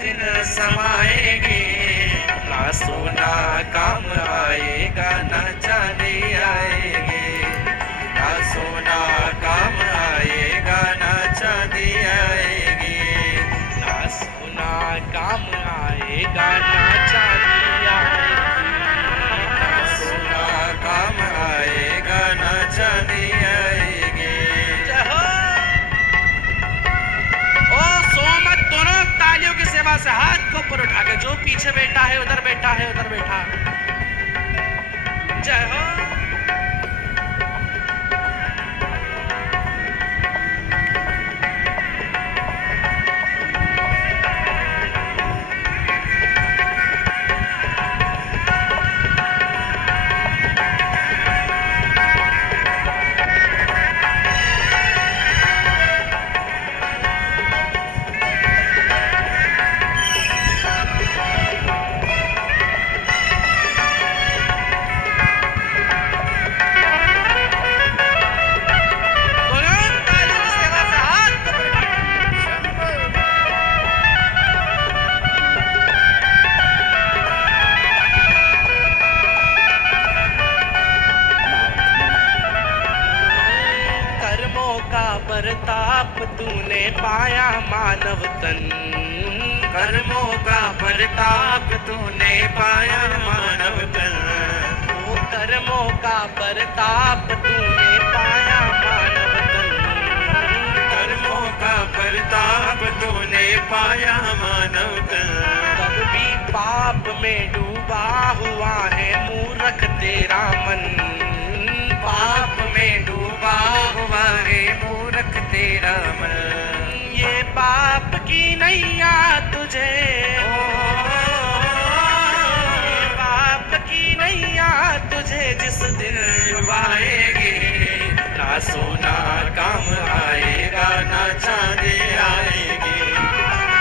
दिन समाएंगे, ना सोना काम आएगा ना चांदी आएगी, ना सोना काम आएगा ना चांदी आएगी, ना सोना काम आएगा ना चांदी आएगी, ना सोना काम आएगा ना चांदी आएगी। जय हो। ओ सोमत दोनों तालियों की सेवा से हाथ को ऊपर उठा के, जो पीछे बैठा है उधर बैठा है उधर बैठा। जय हो। परताप तूने पाया मानव तन, कर्मों का परताप तूने पाया मानव तन, वो कर्मों का परताप तूने पाया मानव तन, कर्मों का परताप तूने पाया मानव तन। तब भी पाप में डूबा हुआ है मूर्ख तेरा मन, पाप में डूबा हुआ है मूर्ख तेरा मन, ये पाप की नैया तुझे, ये पाप की नैया तुझे जिस दिन डुबाएगी, ना सोना काम आएगा ना चांदी आएगी,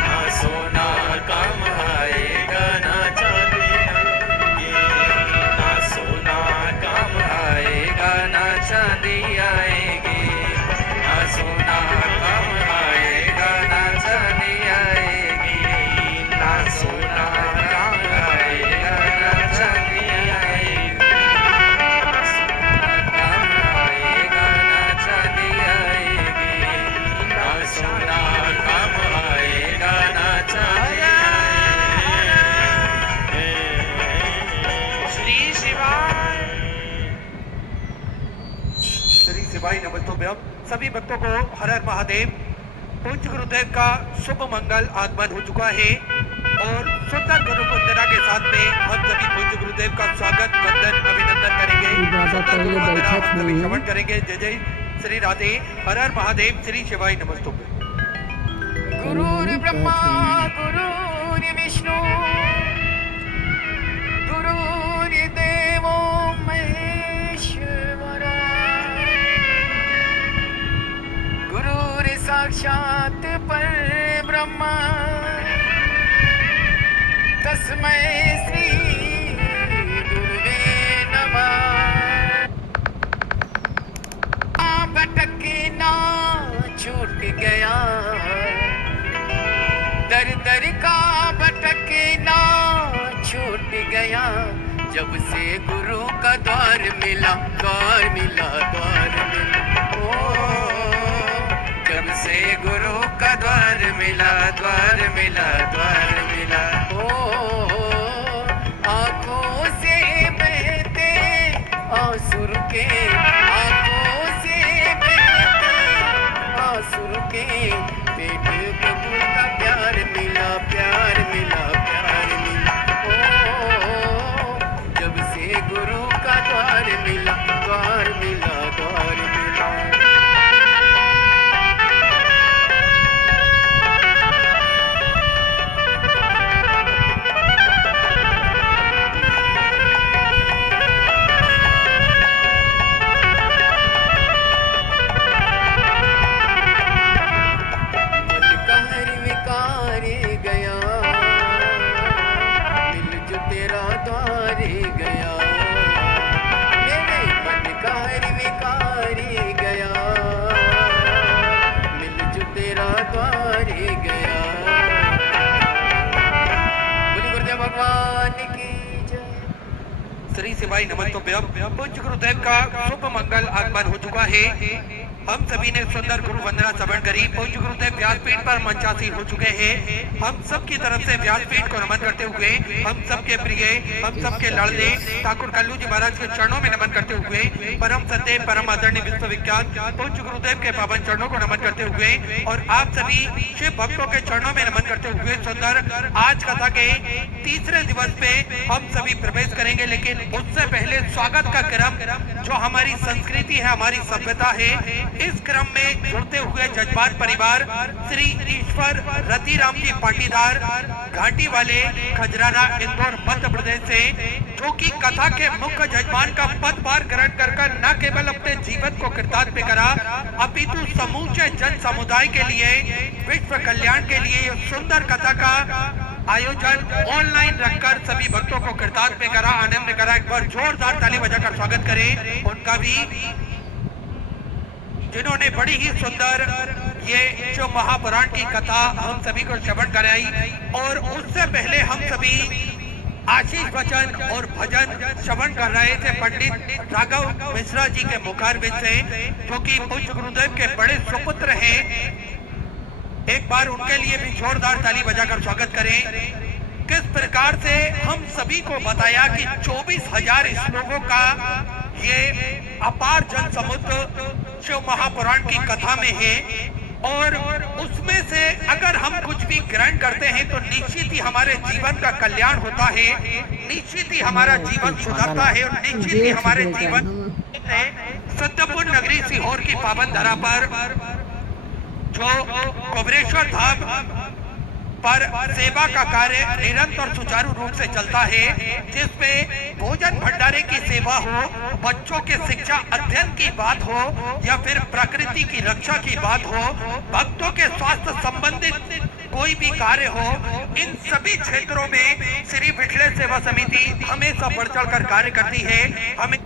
ना सोना काम आएगा ना चांदी आएगी, ना सोना काम आएगा ना चांदी आएगी, ना सोना काम आएगा ना चांदी आएगी, ना सोना काम आएगा ना चांदी आएगी, ना सोना काम आएगा ना चांदी आएगी, ना सोना काम आएगा ना चांदी आएगी। श्री शिवाय। श्री शिवाय नमस्तुभ्यम। सभी भक्तों को हर हर महादेव। पूज्य गुरुदेव का शुभ मंगल आगमन हो चुका है और सुंदर गुरु वंदना के साथ में हम सभी पूज्य गुरुदेव का स्वागत वंदन अभिनंदन करेंगे। सुंदर गुरु वंदना हम सभी श्रवण करेंगे। जय जय श्री राधे। हर हर महादेव। श्री शिवाय नमस्तुभ्यम। गुरुर् ब्रह्मा गुरुर् विष्णु गुरुर्देवो महेश्वरा, गुरुर् साक्षात् परब्रह्म तस्मै श्री गुरुवे नमः। भटके ना छूट गया, दर दर का भटके ना छूट गया, जब से गुरु का द्वार मिला द्वार मिला द्वार मिला, ओ जब से गुरु का द्वार मिला द्वार मिला द्वार मिला, ओ आंखों से बहते आंसू के, आंखों से बहते आंसू के, पेट प्रभु का प्यार मिला प्यार मिला प्यार मिला, ओ जब से गुरु का द्वार मिला द्वार मिला द्वार मिला। सिवाई नमस्तुभ्यम। पूज्य गुरुदेव का शुभ मंगल आगमन हो चुका है। हम सभी ने सुंदर गुरु वंदना श्रवण करी। पूज्य गुरुदेव व्यासपीठ पर मंचासीन हो चुके हैं। हम सब की तरफ से व्यासपीठ को नमन करते हुए हम सबके प्रिय, हम सबके लाडले ठाकुर कल्लू जी महाराज के चरणों में नमन करते हुए परम सत्य परम आदरणीय विश्वविख्यात पूज्य गुरुदेव के पावन चरणों को नमन करते हुए और आप सभी शिव भक्तों के चरणों में नमन करते हुए सुंदर आज कथा के तीसरे दिवस पे हम सभी प्रवेश करेंगे। लेकिन उससे पहले स्वागत का क्रम जो हमारी संस्कृति है, हमारी सभ्यता है, इस क्रम में जुड़ते हुए जजमान परिवार श्री ईश्वर रतिराम जी पाटीदार घाटी वाले खजराना इंदौर मध्य प्रदेश से, जो कि कथा के मुख्य जजमान का पदभार ग्रहण कर न केवल अपने जीवन को कृतार्थ करा अपितु समूचे जन समुदाय के लिए विश्व कल्याण के लिए सुंदर कथा का आयोजन ऑनलाइन रखकर सभी भक्तों को कृतार्थ में करा, आनंद करा। एक बार जोरदार ताली बजाकर स्वागत करें उनका भी, जिन्होंने बड़ी ही सुंदर ये जो महापुराण की कथा हम सभी को श्रवण कराई। और उससे पहले हम सभी आशीष वचन और भजन श्रवण कर रहे थे पंडित राघव मिश्रा जी के मुखारबिंद से, जो कि पूज्य गुरुदेव के बड़े सुपुत्र हैं। एक बार उनके लिए भी जोरदार ताली बजाकर स्वागत करें। किस प्रकार से हम सभी को बताया कि 24,000 श्लोकों का ये अपार जन समुद्र शिव महापुराण की कथा में है और उसमें से अगर हम कुछ भी ग्रहण करते हैं तो निश्चित ही हमारे जीवन का कल्याण होता है, निश्चित ही हमारा जीवन सुधरता है और निश्चित ही हमारे जीवन सत्यपुर नगरी सीहोर की पावन धरा पर जो कुबरेश्वर धाम पर सेवा का कार्य निरंतर सुचारू रूप से चलता है, जिसमें भोजन भंडारे की सेवा हो, बच्चों के शिक्षा अध्ययन की बात हो या फिर प्रकृति की रक्षा की बात हो, भक्तों के स्वास्थ्य संबंधित कोई भी कार्य हो, इन सभी क्षेत्रों में श्री विठले सेवा समिति हमेशा बढ़ चढ़ कर कार्य करती है। हमें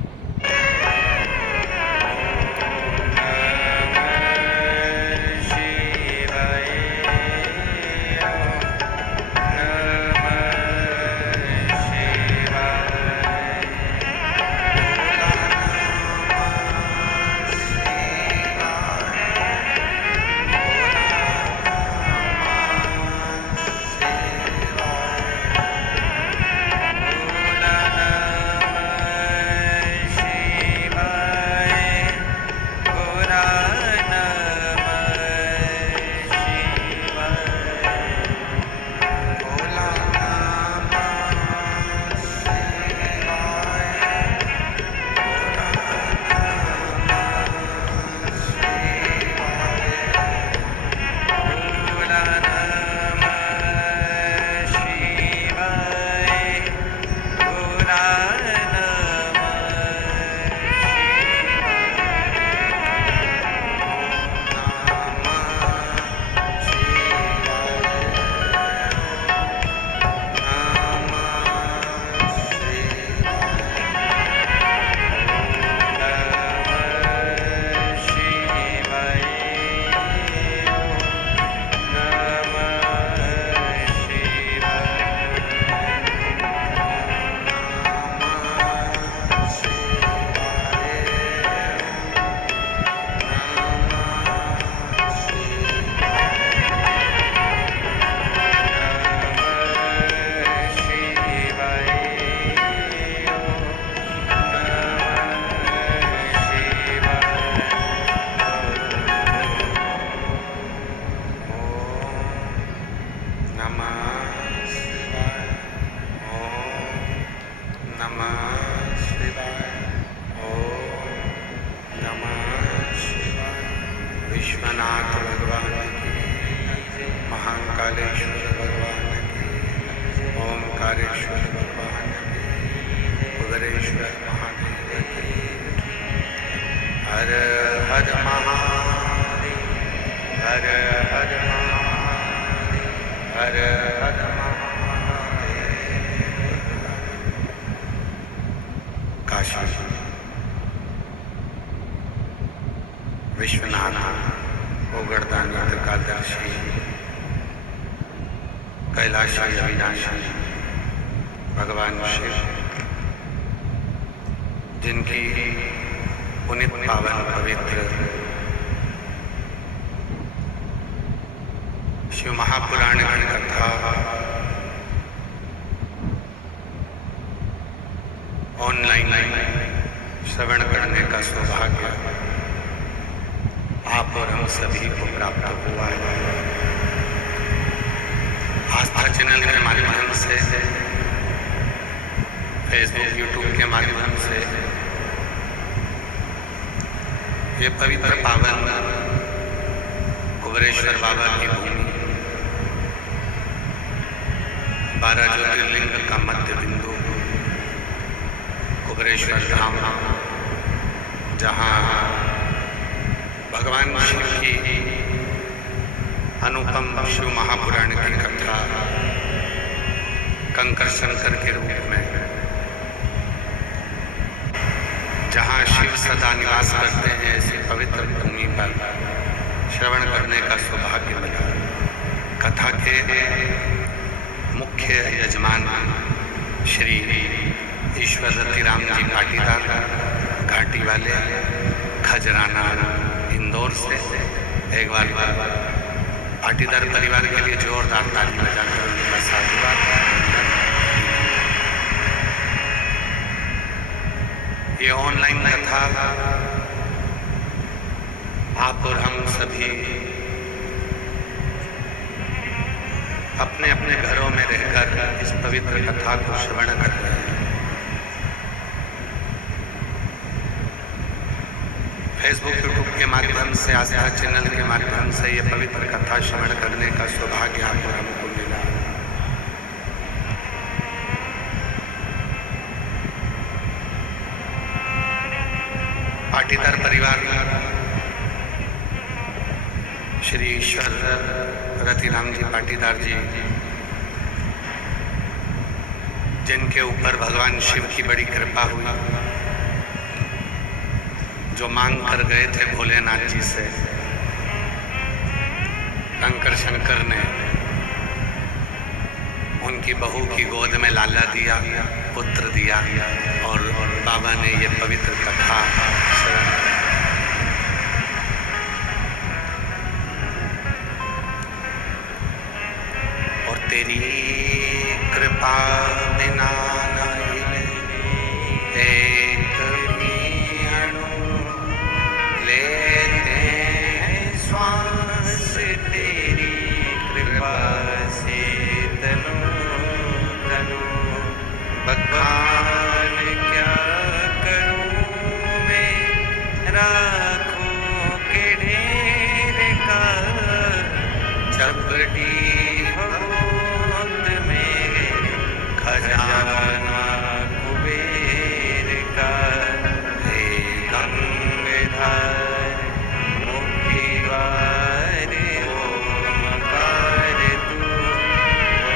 विश्वनाथ भगवान की, महाकालेश्वर भगवान की, ओमकारेश्वर भगवान की, उदरेश्वर महादेव की। हर हर महादेव, हर हर महादेव, हर हर महादेव। काशी विश्वनाथ ओगड़दानी त्रिकालदर्शी कैलाशी अविनाशी भगवान शिव जिनकी पुनित पावन पवित्र शिव महापुराण की कथा ऑनलाइन श्रवण करने का सौभाग्य आप और हम सभी को प्राप्त हुआ है। आस्था चैनल के माध्यम से, फेसबुक यूट्यूब के माध्यम से ये पवित्र पावन कुबेरेश्वर बाबा की भूमि, 12 ज्योतिर्लिंग का मध्य बिंदु कुबेरेश्वर धाम, जहाँ भगवान शिव की अनुपम शिव महापुराण की कथा कंकर शंकर के रूप में, जहाँ शिव सदा निवास करते हैं, ऐसी पवित्र भूमि पर श्रवण करने का सौभाग्य मिला। कथा के मुख्य यजमान श्री ईश्वर रतिराम जी पाटीदार, घाटी वाले, खजराना, इंदौर से। एक बार पाटीदार परिवार के लिए जोरदार ताली बजाकर उनका साधुवाद। ये ऑनलाइन कथा आप और हम सभी अपने अपने घरों में रहकर इस पवित्र कथा को श्रवण कर रहे हैं। फेसबुक यूट्यूब के माध्यम से, आस्था चैनल के माध्यम से ये पवित्र कथा श्रवण करने का सौभाग्य आप और हमको मिला। पाटीदार परिवार श्री ईश्वर रतिराम जी पाटीदार जी, जिनके ऊपर भगवान शिव की बड़ी कृपा हुई, जो मांग कर गए थे भोलेनाथ जी से, कंकर शंकर ने उनकी बहू की गोद में लाला दिया, पुत्र दिया, और बाबा ने ये पवित्र कथा श्रवण की। और तेरी कृपा बिना न हिले एक भी अणु, लेते हैं श्वास तेरी कृपा से तनु तनु। भगवान क्या करूं मैं राखों के ढेर का, चपटी भगवत में खजाना कुबेर का। हे गंगाधर मुक्तिवार ओमकार तू,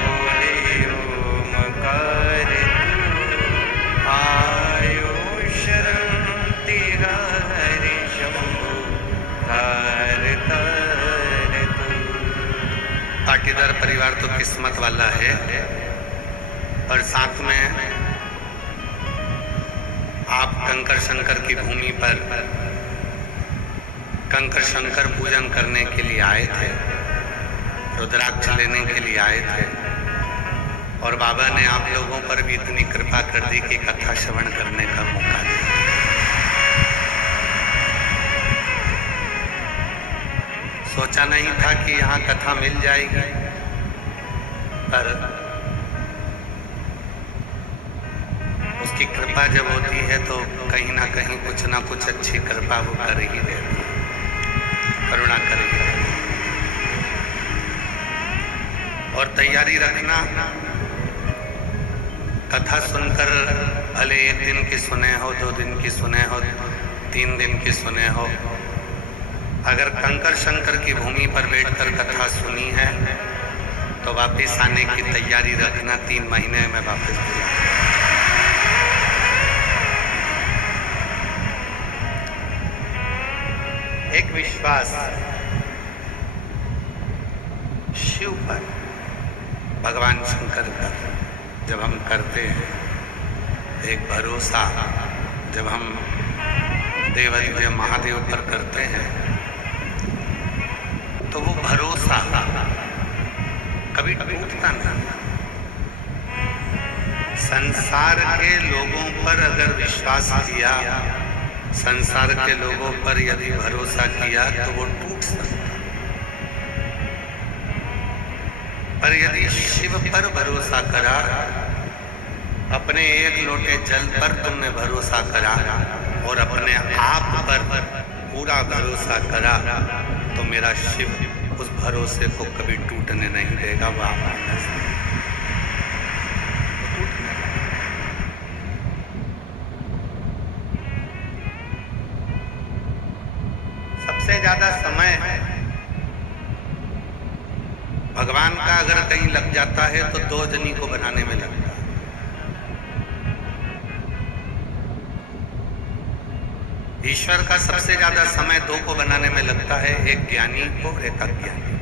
बोले ओमकार तू, आयो शरण तेरा हरि शंभु तार तार तू। पाटीदार परिवार तो किस्मत वाला है, और साथ में आप कंकर शंकर की भूमि पर कंकर शंकर पूजन करने के लिए आए थे, रुद्राक्ष लेने के लिए आए थे, और बाबा ने आप लोगों पर भी इतनी कृपा कर दी कि कथा श्रवण करने का मौका दिया। सोचा नहीं था कि यहाँ कथा मिल जाएगी, पर उसकी कृपा जब होती है तो कहीं ना कहीं कुछ ना कुछ अच्छी कृपा वो कर ही देती, करुणा कर ही देती। और तैयारी रखना, कथा सुनकर भले 1 दिन की सुने हो, 2 दिन की सुने हो, 3 दिन की सुने हो, अगर कंकर शंकर की भूमि पर बैठकर कथा सुनी है तो वापस आने की तैयारी रखना। 3 महीने में वापस बुला। एक विश्वास शिव पर, भगवान शंकर पर जब हम करते हैं, एक भरोसा जब हम देवादिदेव महादेव पर करते हैं तो वो भरोसा कभी टूटता नहीं। संसार के लोगों पर अगर विश्वास किया, संसार के लोगों पर यदि भरोसा किया तो वो टूट सकता, पर यदि शिव पर भरोसा करा, अपने एक लोटे जल पर तुमने भरोसा करा और अपने आप पर पूरा भरोसा करा तो मेरा शिव उस भरोसे को कभी टूटने नहीं देगा। वो आप सबसे ज्यादा समय भगवान का अगर कहीं लग जाता है तो दो जनी को बनाने में लगता है। ईश्वर का सबसे ज्यादा समय दो को बनाने में लगता है, एक ज्ञानी को, एक अज्ञानी को।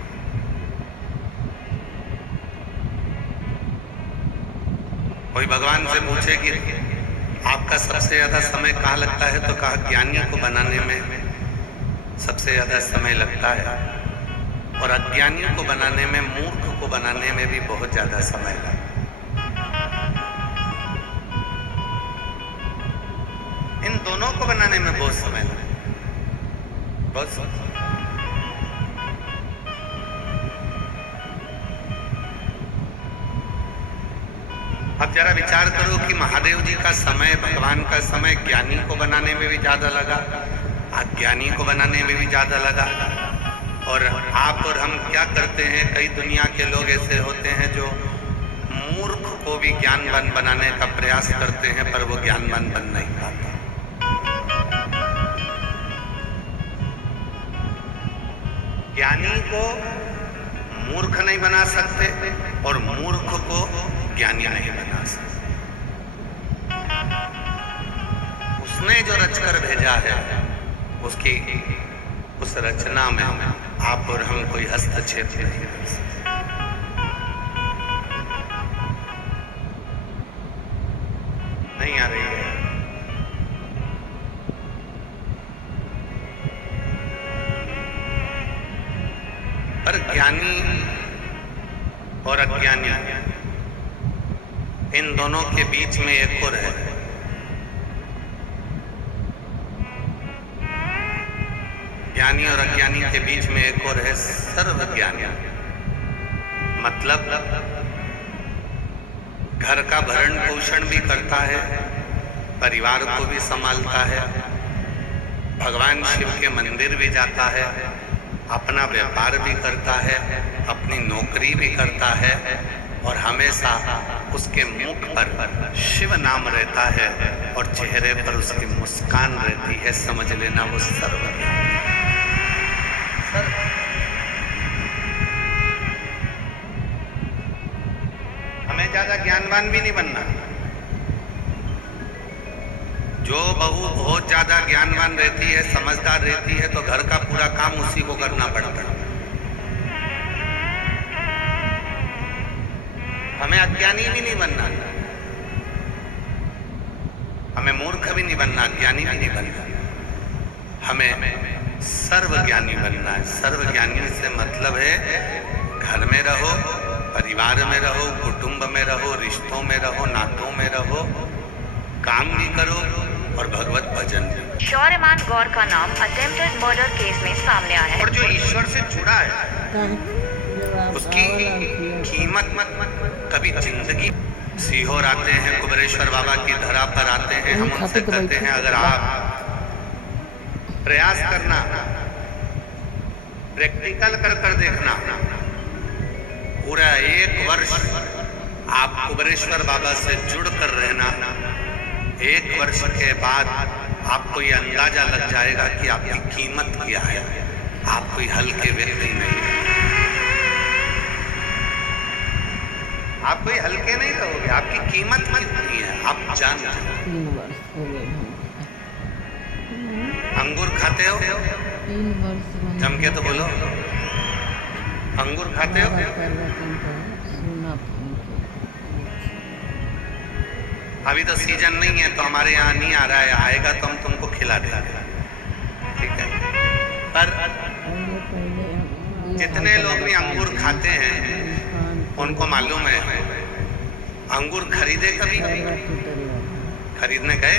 कोई भगवान से पूछे कि आपका सबसे ज्यादा समय कहाँ लगता है, तो कहा ज्ञानी को बनाने में सबसे ज्यादा समय लगता है और अज्ञानी को बनाने में, मूर्ख को बनाने में भी बहुत ज्यादा समय लगता है। इन दोनों को बनाने में बहुत समय लगा, बहुत समय। अब जरा विचार करो कि महादेव जी का समय, भगवान का समय ज्ञानी को बनाने में भी ज्यादा लगा, अज्ञानी को बनाने में भी ज्यादा लगा। और आप और हम क्या करते हैं, कई दुनिया के लोग ऐसे होते हैं जो मूर्ख को भी ज्ञानवान बनाने का प्रयास करते हैं, पर वो ज्ञानवान बन नहीं पाता। ज्ञानी को मूर्ख नहीं बना सकते और मूर्ख को ज्ञानी नहीं बना सकते। उसने जो रचकर भेजा है उसकी उस रचना में आप और हम कोई हस्तक्षेप नहीं कर सकते। नहीं आ रही है। पर ज्ञानी और अज्ञानी, इन दोनों के बीच में एक और है। ज्ञानी और अज्ञानी के बीच में एक और है सर्वज्ञानी। मतलब घर का भरण पोषण भी करता है, परिवार को भी संभालता है, भगवान शिव के मंदिर भी जाता है, अपना व्यापार भी करता है, अपनी नौकरी भी करता है और हमेशा उसके मुख पर शिव नाम रहता है और चेहरे पर उसकी मुस्कान रहती है। समझ लेना वो सर्वज्ञानी। हमें ज्यादा ज्ञानवान भी नहीं बनना। जो बहू बहुत ज्यादा ज्ञानवान रहती है, समझदार रहती है, तो घर का पूरा काम उसी को करना पड़ता है। हमें अज्ञानी भी नहीं बनना, हमें मूर्ख भी नहीं बनना, अज्ञानी भी नहीं बनना, हमें सर्वज्ञानी बनना है। सर्वज्ञानी से मतलब है घर में रहो, परिवार में रहो, कुटुंब में रहो, रिश्तों में रहो, नातों में रहो, काम भी करो और भगवत भजन भी। शौर्यमान गौर का नाम अटेम्प्टेड मर्डर केस में सामने आया है और जो ईश्वर से जुड़ा है उसकी कीमत कभी जिंदगी। सीहोर आते हैं, कुबेरेश्वर बाबा की धरा पर आते हैं, हम उनसे कहते हैं अगर आप प्रयास करना, प्रैक्टिकल कर देखना, पूरा 1 वर्ष आप कुबेरेश्वर बाबा से जुड़ कर रहना, 1 वर्ष के बाद आपको ये अंदाजा लग जाएगा कि आपकी कीमत क्या है। आप कोई हल्के व्यक्ति नहीं है, आप कोई हल्के नहीं रहोगे, आपकी कीमत कितनी है आप जान जाओ। 3 वर्ष हो गए हम। अंगूर खाते हो? 3 वर्ष जम के तो बोलो, अंगूर खाते हो? अभी तो सीजन नहीं है तो हमारे यहाँ नहीं आ रहा है, आएगा तो हम तुमको खिला देंगे, ठीक है। पर जितने लोग भी अंगूर खाते हैं उनको मालूम है, अंगूर खरीदे कभी? खरीदने गए?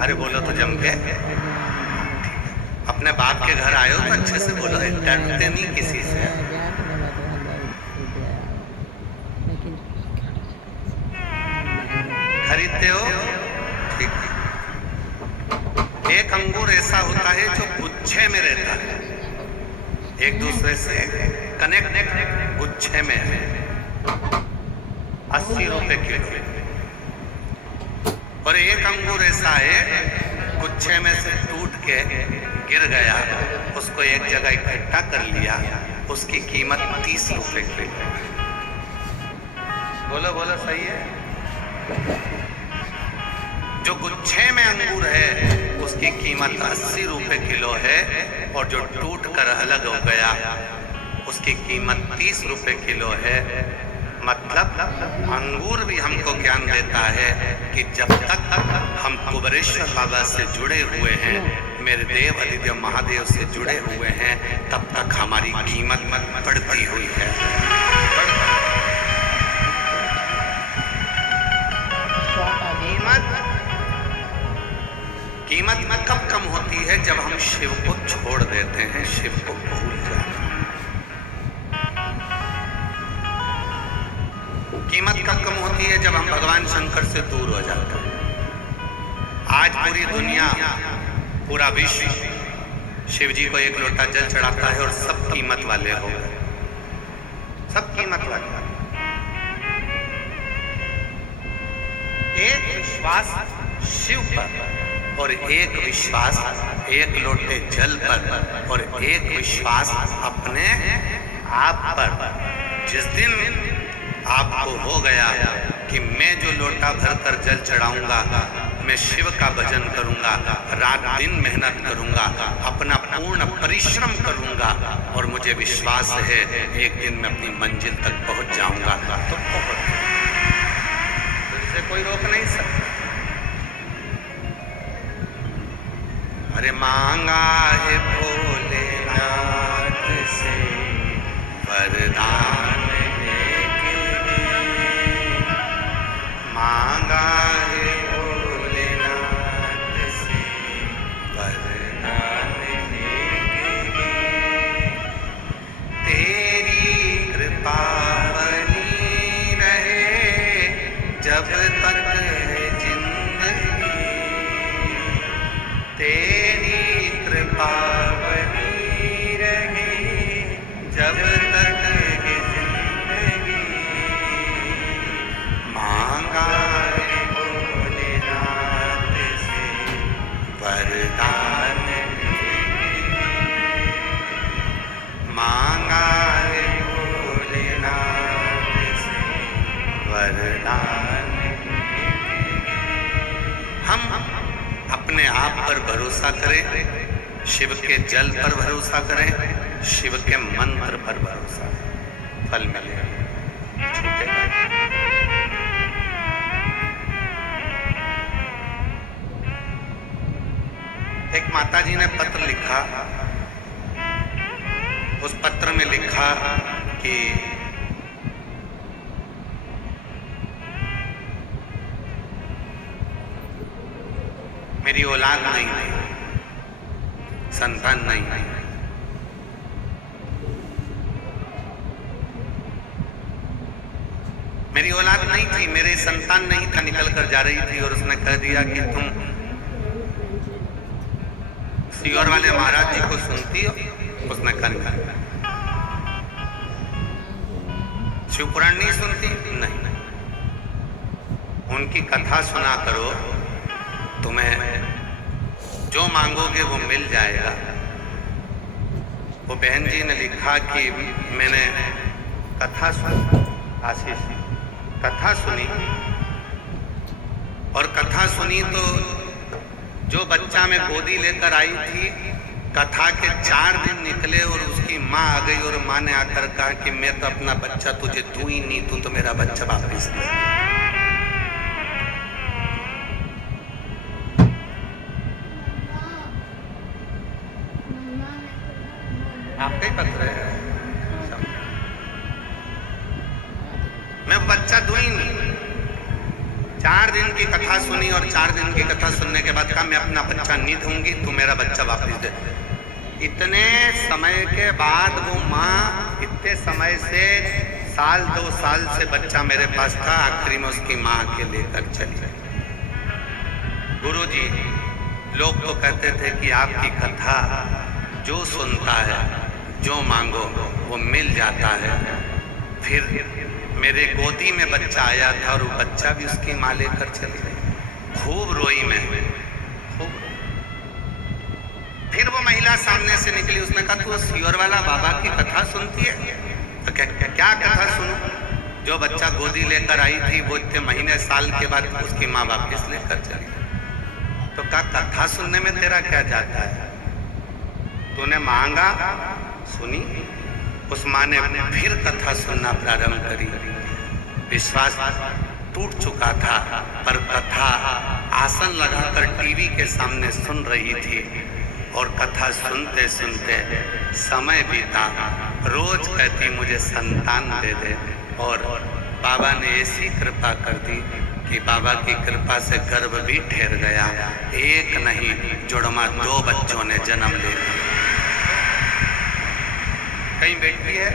अरे बोलो तो जम के। अपने बाप के घर आए हो तो अच्छे से बोलो, डरते नहीं किसी से। खरीदते हो, ठीक है। एक अंगूर ऐसा होता है जो गुच्छे में रहता है, एक दूसरे से कनेक्ट गुच्छे में है, 80 रुपए किलो। और एक अंगूर ऐसा है गुच्छे में से टूट के गिर गया, उसको एक जगह इकट्ठा कर लिया, उसकी कीमत 30 रुपए किलो। बोलो बोलो, सही है? जो गुच्छे में अंगूर है उसकी कीमत 80 रुपए किलो है, और जो टूट कर अलग हो गया उसकी कीमत 30 रुपए किलो है। मतलब अंगूर भी हमको ज्ञान देता है कि जब तक हम कुबरेश्वर बाबा से जुड़े हुए हैं, मेरे देव अधिदेव महादेव से जुड़े हुए हैं, तब तक हमारी कीमत बढ़ती हुई है। कीमत में कब कम होती है? जब हम शिव को छोड़ देते हैं, शिव को भूल जाते हैं। कीमत कब कम होती है? जब हम भगवान शंकर से दूर हो जाते हैं। आज पूरी दुनिया, पूरा विश्व शिव जी को एक लोटा जल चढ़ाता है और सब कीमत वाले हो गए, सब कीमत वाले। एक विश्वास शिव पर और एक विश्वास एक लोटे जल पर और एक विश्वास अपने आप पर। जिस दिन आपको हो गया कि मैं जो लोटा भर कर जल चढ़ाऊंगा, मैं शिव का भजन करूंगा, रात दिन मेहनत करूंगा, अपना पूर्ण परिश्रम करूंगा, और मुझे विश्वास है एक दिन मैं अपनी मंजिल तक पहुंच जाऊंगा, तो पहुंच, इससे कोई रोक नहीं सकता। अरे मांगा है भोलेनाथ से वरदान लेके, मांगा है भोलेनाथ से वरदान लेके, तेरी कृपा बनी रहे जब तक है जिंदगी, तेरी कृपा बनी रहे जब तक है जिंदगी, मांगा है भोलेनाथ से वरदान लेके, मांगा है भोलेनाथ से वरदान लेके। हम अपने आप पर भरोसा करें, शिव के जल पर भरोसा करें, शिव के मंत्र पर भरोसा, फल मिलेगा, छूटेगा। एक माता जी ने पत्र लिखा, उस पत्र में लिखा कि मेरी औलाद नहीं थी, संतान नहीं थी, मेरी औलाद नहीं थी, मेरे संतान नहीं था, निकल कर जा रही थी, और उसने कह दिया कि तुम सियोर वाले महाराज जी को सुनती हो? उसने कहा शिवपुराण नहीं सुनती? नहीं। उनकी कथा सुना करो, तुम्हें जो मांगोगे वो मिल जाएगा। वो बहन जी ने लिखा कि मैंने कथा सुनी, आशीष कथा सुनी, और कथा सुनी तो जो बच्चा मैं गोदी लेकर आई थी, कथा के 4 दिन निकले और उसकी माँ आ गई, और माँ ने आकर कहा कि मैं तो अपना बच्चा तुझे दूं ही नहीं, तू तो मेरा बच्चा वापस दे। आपका ही पत्र है। मैं बच्चा दूं ही नहीं। 4 दिन की कथा सुनी और 4 दिन की कथा सुनने के बाद कहा मैं अपना बच्चा नहीं दूंगी, तू मेरा बच्चा वापस दे। इतने समय के बाद वो माँ इतने समय से 1-2 साल से बच्चा मेरे पास था, आखिरी में उसकी माँ के लेकर चली। गुरुजी, लोग तो कहते थे कि आपकी कथा जो सुनता है, जो मांगो वो मिल जाता है। फिर मेरे गोदी में बच्चा आया था और वो बच्चा भी उसकी माँ लेकर चली गई। खूब रोई मैं, खूब। फिर वो महिला सामने से निकली, उसने कहा तू सियोर वाला बाबा की कथा सुनती है? तो क्या कथा सुनूं? जो बच्चा गोदी लेकर आई थी वो इतने महीने साल के बाद उसकी माँ वापिस लेकर चली। तो कथा सुनने में तेरा क्या जाता है? तूने मांगा, सुनी। उस माँ ने फिर कथा सुनना प्रारंभ करी। विश्वास टूट चुका था, पर कथा आसन लगाकर टीवी के सामने सुन रही थी और कथा सुनते सुनते समय बीता। रोज कहती मुझे संतान दे दे, और बाबा ने ऐसी कृपा कर दी कि बाबा की कृपा से गर्भ भी ठहर गया। एक नहीं जुड़मा 2 बच्चों ने जन्म ले लिया। कहीं बेटी है?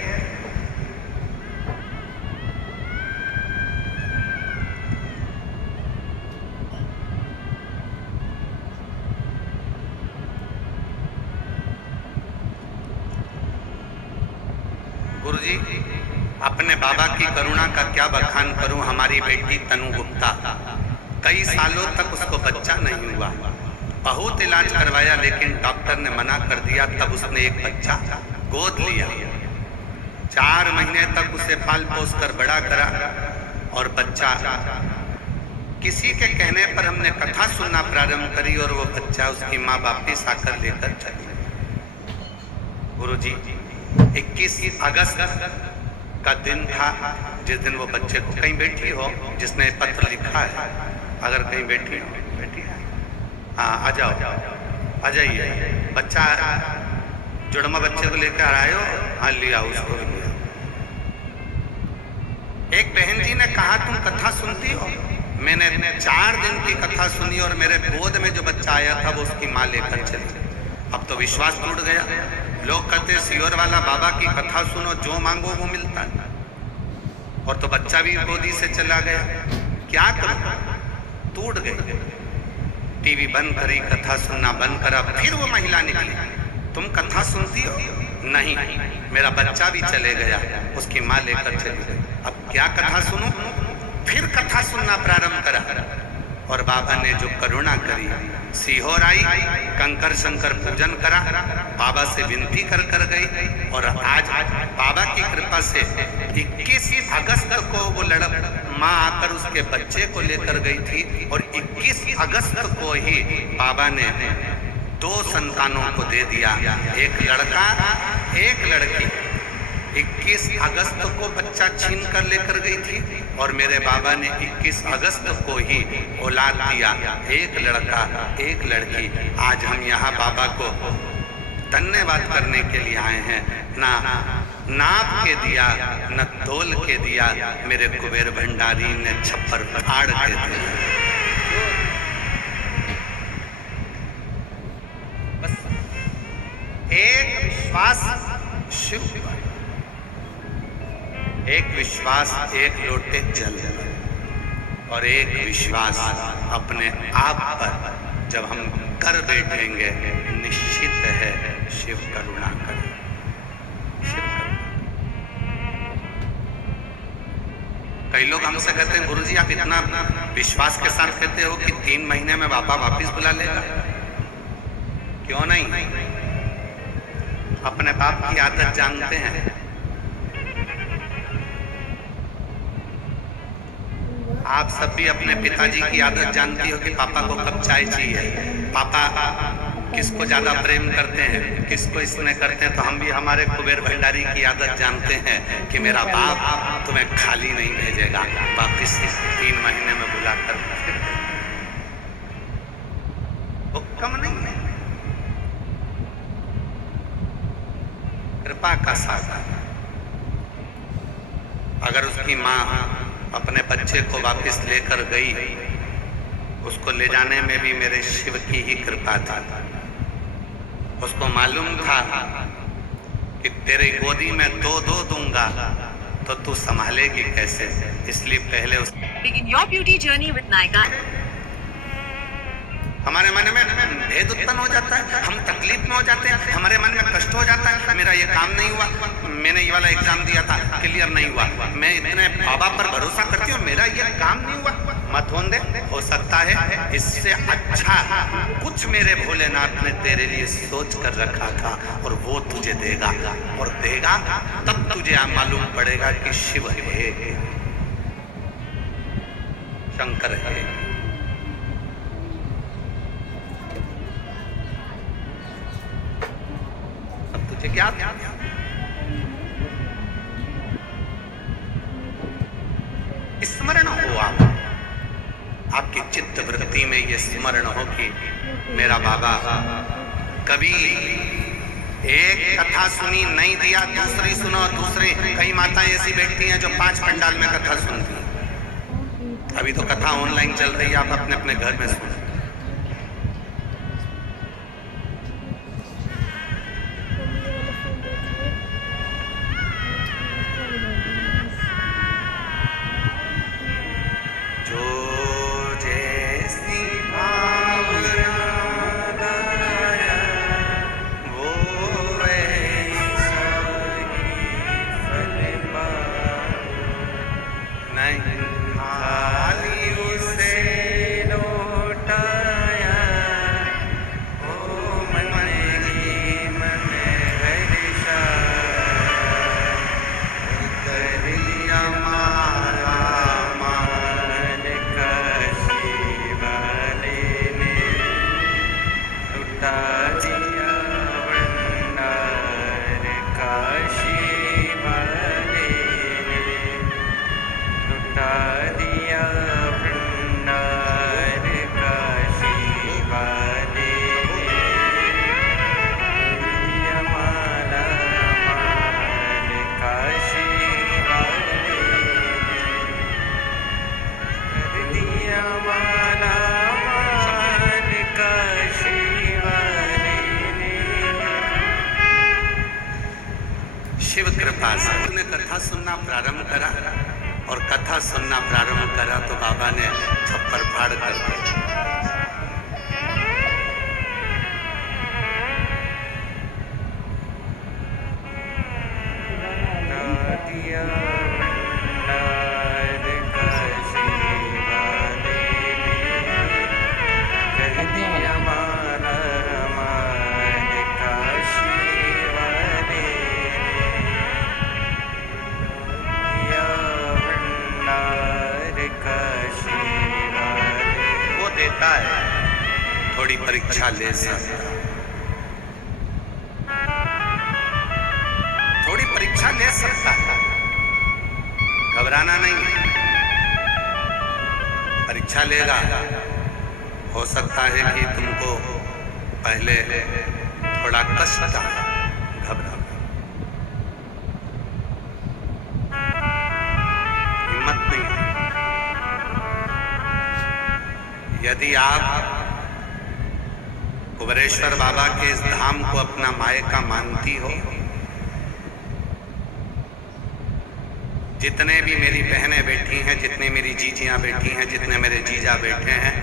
गुरुजी, अपने बाबा की करुणा का क्या बखान करूं। हमारी बेटी तनु गुप्ता, कई सालों तक उसको बच्चा नहीं हुआ। बहुत इलाज करवाया लेकिन डॉक्टर ने मना कर दिया। तब उसने एक बच्चा गोद लिया। 4 महीने तक उसे पाल पोस कर बड़ा करा और बच्चा, किसी के कहने पर हमने कथा सुनना प्रारंभ करी और वो बच्चा उसकी माँ वापिस आकर लेकर चली। गुरुजी, 21 अगस्त का दिन था जिस दिन वो बच्चे को, कहीं बैठी हो जिसने पत्र लिखा है, अगर कहीं बैठी हो, बैठी है, हाँ आ जाओ, आ जाइए। बच्चा जुड़मा बच्चे को लेकर आए हो? हाँ लिया, उसको भी लिया। एक बहन जी ने कहा तुम कथा सुनती हो? मैंने 4 दिन की कथा सुनी और मेरे गोद में जो बच्चा आया था वो उसकी माँ लेकर चली। अब तो विश्वास टूट गया। लोग कहते सियोर वाला बाबा की कथा सुनो, जो मांगो वो मिलता है। और तो बच्चा भी गोदी से चला गया। क्या करूं? टूट गई। टीवी बंद करी, कथा सुनना बंद करा। फिर वो महिला निकली, तुम कथा सुनती हो? नहीं, मेरा बच्चा भी चले गया, उसकी माँ लेकर चली गई। अब क्या कथा सुनूं? फिर कथा सुनना प्रारंभ करा और बाबा ने जो करुणा करी, सीहोर आई, कंकर शंकर पूजन करा, बाबा से विनती कर गई। और आज बाबा की कृपा से 21 अगस्त को वो माँ आकर उसके बच्चे को लेकर गई थी और 21 अगस्त को ही बाबा ने 2 संतानों को दे दिया, एक लड़का एक लड़की। 21 अगस्त को बच्चा छीन कर लेकर गई थी और मेरे बाबा ने 21 अगस्त को ही औलाद दिया, एक लड़का एक लड़की। आज हम यहाँ बाबा को धन्यवाद करने के लिए आए हैं। ना नाप के दिया, न तोल के दिया, मेरे कुबेर भंडारी ने छप्पर फाड़ के दिया। बस एक विश्वास शिव, एक विश्वास एक लोटे जल, और एक विश्वास अपने आप पर जब हम कर बैठेंगे, निश्चित है शिव करुणा करे। कई लोग हमसे कहते हैं गुरुजी आप इतना विश्वास के साथ कहते हो कि 3 महीने में बाबा वापिस बुला लेगा। क्यों नहीं? अपने बाप की आदत जानते हैं। आप सब भी अपने पिताजी की आदत जानती हो कि पापा को कब चाय चाहिए, पापा किसको ज्यादा प्रेम करते हैं, किसको इसमें करते हैं। तो हम भी हमारे कुबेर भंडारी की आदत जानते हैं कि मेरा बाप तुम्हें खाली नहीं भेजेगा, वापिस 3 महीने में बुलाकर। वो कम नहीं है। कृपा का सागर। अगर उसकी माँ अपने बच्चे को वापस लेकर गई, उसको ले जाने में भी मेरे शिव की ही कृपा था। उसको मालूम था कि तेरे गोदी में दो दूंगा तो तू संभालेगी कैसे, इसलिए पहले उस Begin your beauty journey with Nykaa. हमारे मन में भेद उत्पन्न हो जाता है, हम तकलीफ में हो जाते हैं, हमारे मन में कष्ट हो जाता है। मेरा ये काम नहीं हुआ, मैंने ये वाला एग्जाम दिया था, क्लियर नहीं हुआ, मैं इतने बाबा पर भरोसा करती हूँ, मेरा ये काम नहीं हुआ। मत होने दे, हो सकता है इससे अच्छा कुछ मेरे भोलेनाथ ने तेरे लिए सोच कर रखा था और वो तुझे देगा, और देगा तब तुझे मालूम पड़ेगा कि शिव है, शंकर है। अब तुझे क्या स्मरण हो, आपकी चित्त वृत्ति में ये स्मरण हो कि मेरा बाबा कभी एक कथा सुनी नहीं दिया, दूसरी सुनो, दूसरे। कई माताएं ऐसी बैठती हैं जो 5 पंडाल में कथा सुनती हैं। अभी तो कथा ऑनलाइन चल रही है, आप अपने अपने घर में सुनो। शिव कृपा से उसने कथा सुनना प्रारंभ करा, और कथा सुनना प्रारंभ करा तो बाबा ने छप्पर फाड़ कर थोड़ी परीक्षा ले सकता, थोड़ी परीक्षा ले सकता है, घबराना नहीं है। परीक्षा लेगा, हो सकता है कि तुमको पहले थोड़ा कष्ट आए, घबरा, हिम्मत नहीं है। यदि आप कुबेरेश्वर बाबा के इस धाम को अपना मायका मानती हो, जितने भी मेरी बहनें बैठी हैं, जितने मेरी जीजियां बैठी हैं, जितने मेरे जीजा बैठे हैं,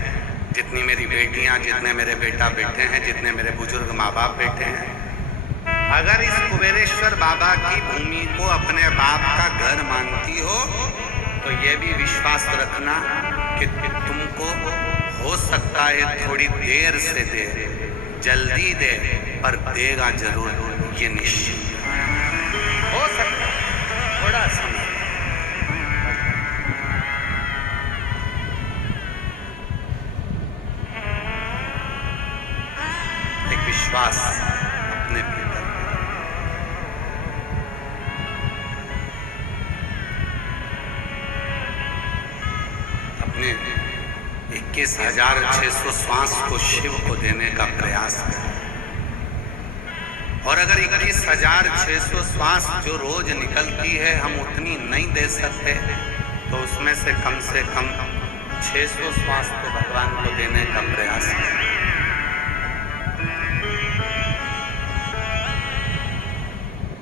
जितनी मेरी बेटियां, जितने मेरे बेटा बैठे हैं, जितने मेरे बुजुर्ग माँ बाप बैठे हैं, अगर इस कुबेरेश्वर बाबा की भूमि को अपने बाप का घर मानती हो तो ये भी विश्वास रखना कि तुमको हो सकता है थोड़ी देर से दे, जल्दी दे, पर देगा जरूर, ये निश्चित हो सकता है। थोड़ा समय, एक विश्वास अपने भीतर, अपने 21,600 श्वास को शिव को देने का प्रयास करें। और अगर 21,600 श्वास जो रोज निकलती है हम उतनी नहीं दे सकते, तो उसमें से कम 600 श्वास तो भगवान को देने का प्रयास करें।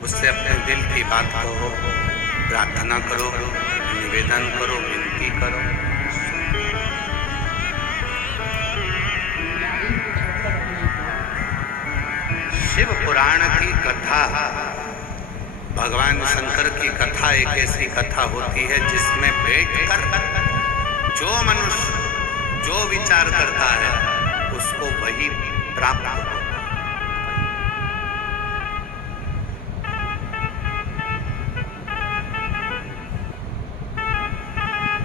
उससे अपने दिल की बात कहो, प्रार्थना करो, निवेदन करो, विनती करो। शिव पुराण की कथा, भगवान शंकर की कथा एक ऐसी कथा होती है जिसमें बैठकर जो मनुष्य जो विचार करता है उसको वही प्राप्त होता है।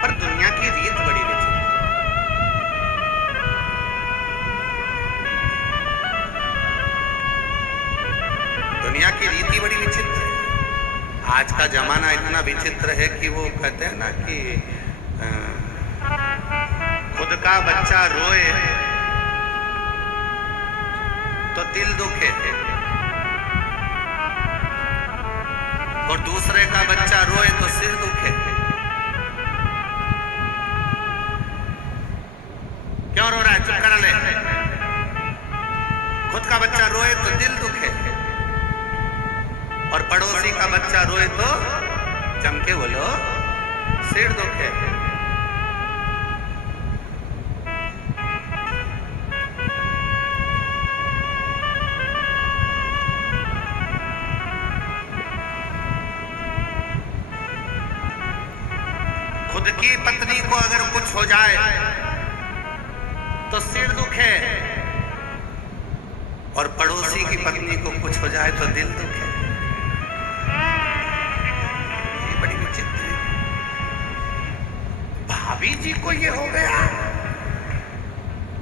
पर दुनिया की रीत बड़ी विचित्र, दुनिया की रीति बड़ी विचित्र है। आज का जमाना इतना विचित्र है कि वो कहते हैं ना कि खुद का बच्चा रोए तो दिल दुखे और दूसरे का बच्चा रोए तो सिर दुखे। क्यों रो रहा है? चुप कर ले। खुद का बच्चा रोए तो दिल दुखे और पड़ोसी का बच्चा रोए तो जम के बोलो सिर दुखे। खुद की पत्नी को अगर कुछ हो जाए तो सिर दुखे और पड़ोसी की पत्नी को कुछ हो जाए तो दिल दुखे। ये बड़ी विचित्र है। भाभी जी को ये हो गया,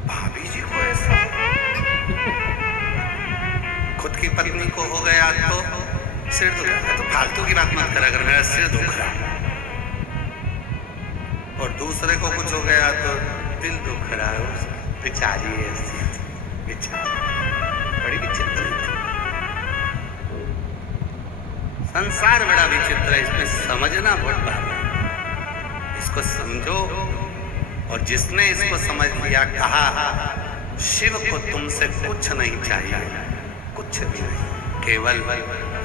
भाभी जी को ऐसा, खुद की पत्नी को हो गया तो सिर दुख रहा है। तो फालतू की बात मत करा कर, मेरा सिर दुख रहा है। और दूसरे को कुछ हो गया तो दिल दुख रहा है। बेचारी ऐसी बेचारी, बड़ी विचित्र है। संसार बड़ा विचित्र है, इसमें समझना बहुत बात है। इसको समझो। और जिसने इसको समझ लिया, कहा शिव को तुमसे कुछ नहीं चाहिए, कुछ भी नहीं, केवल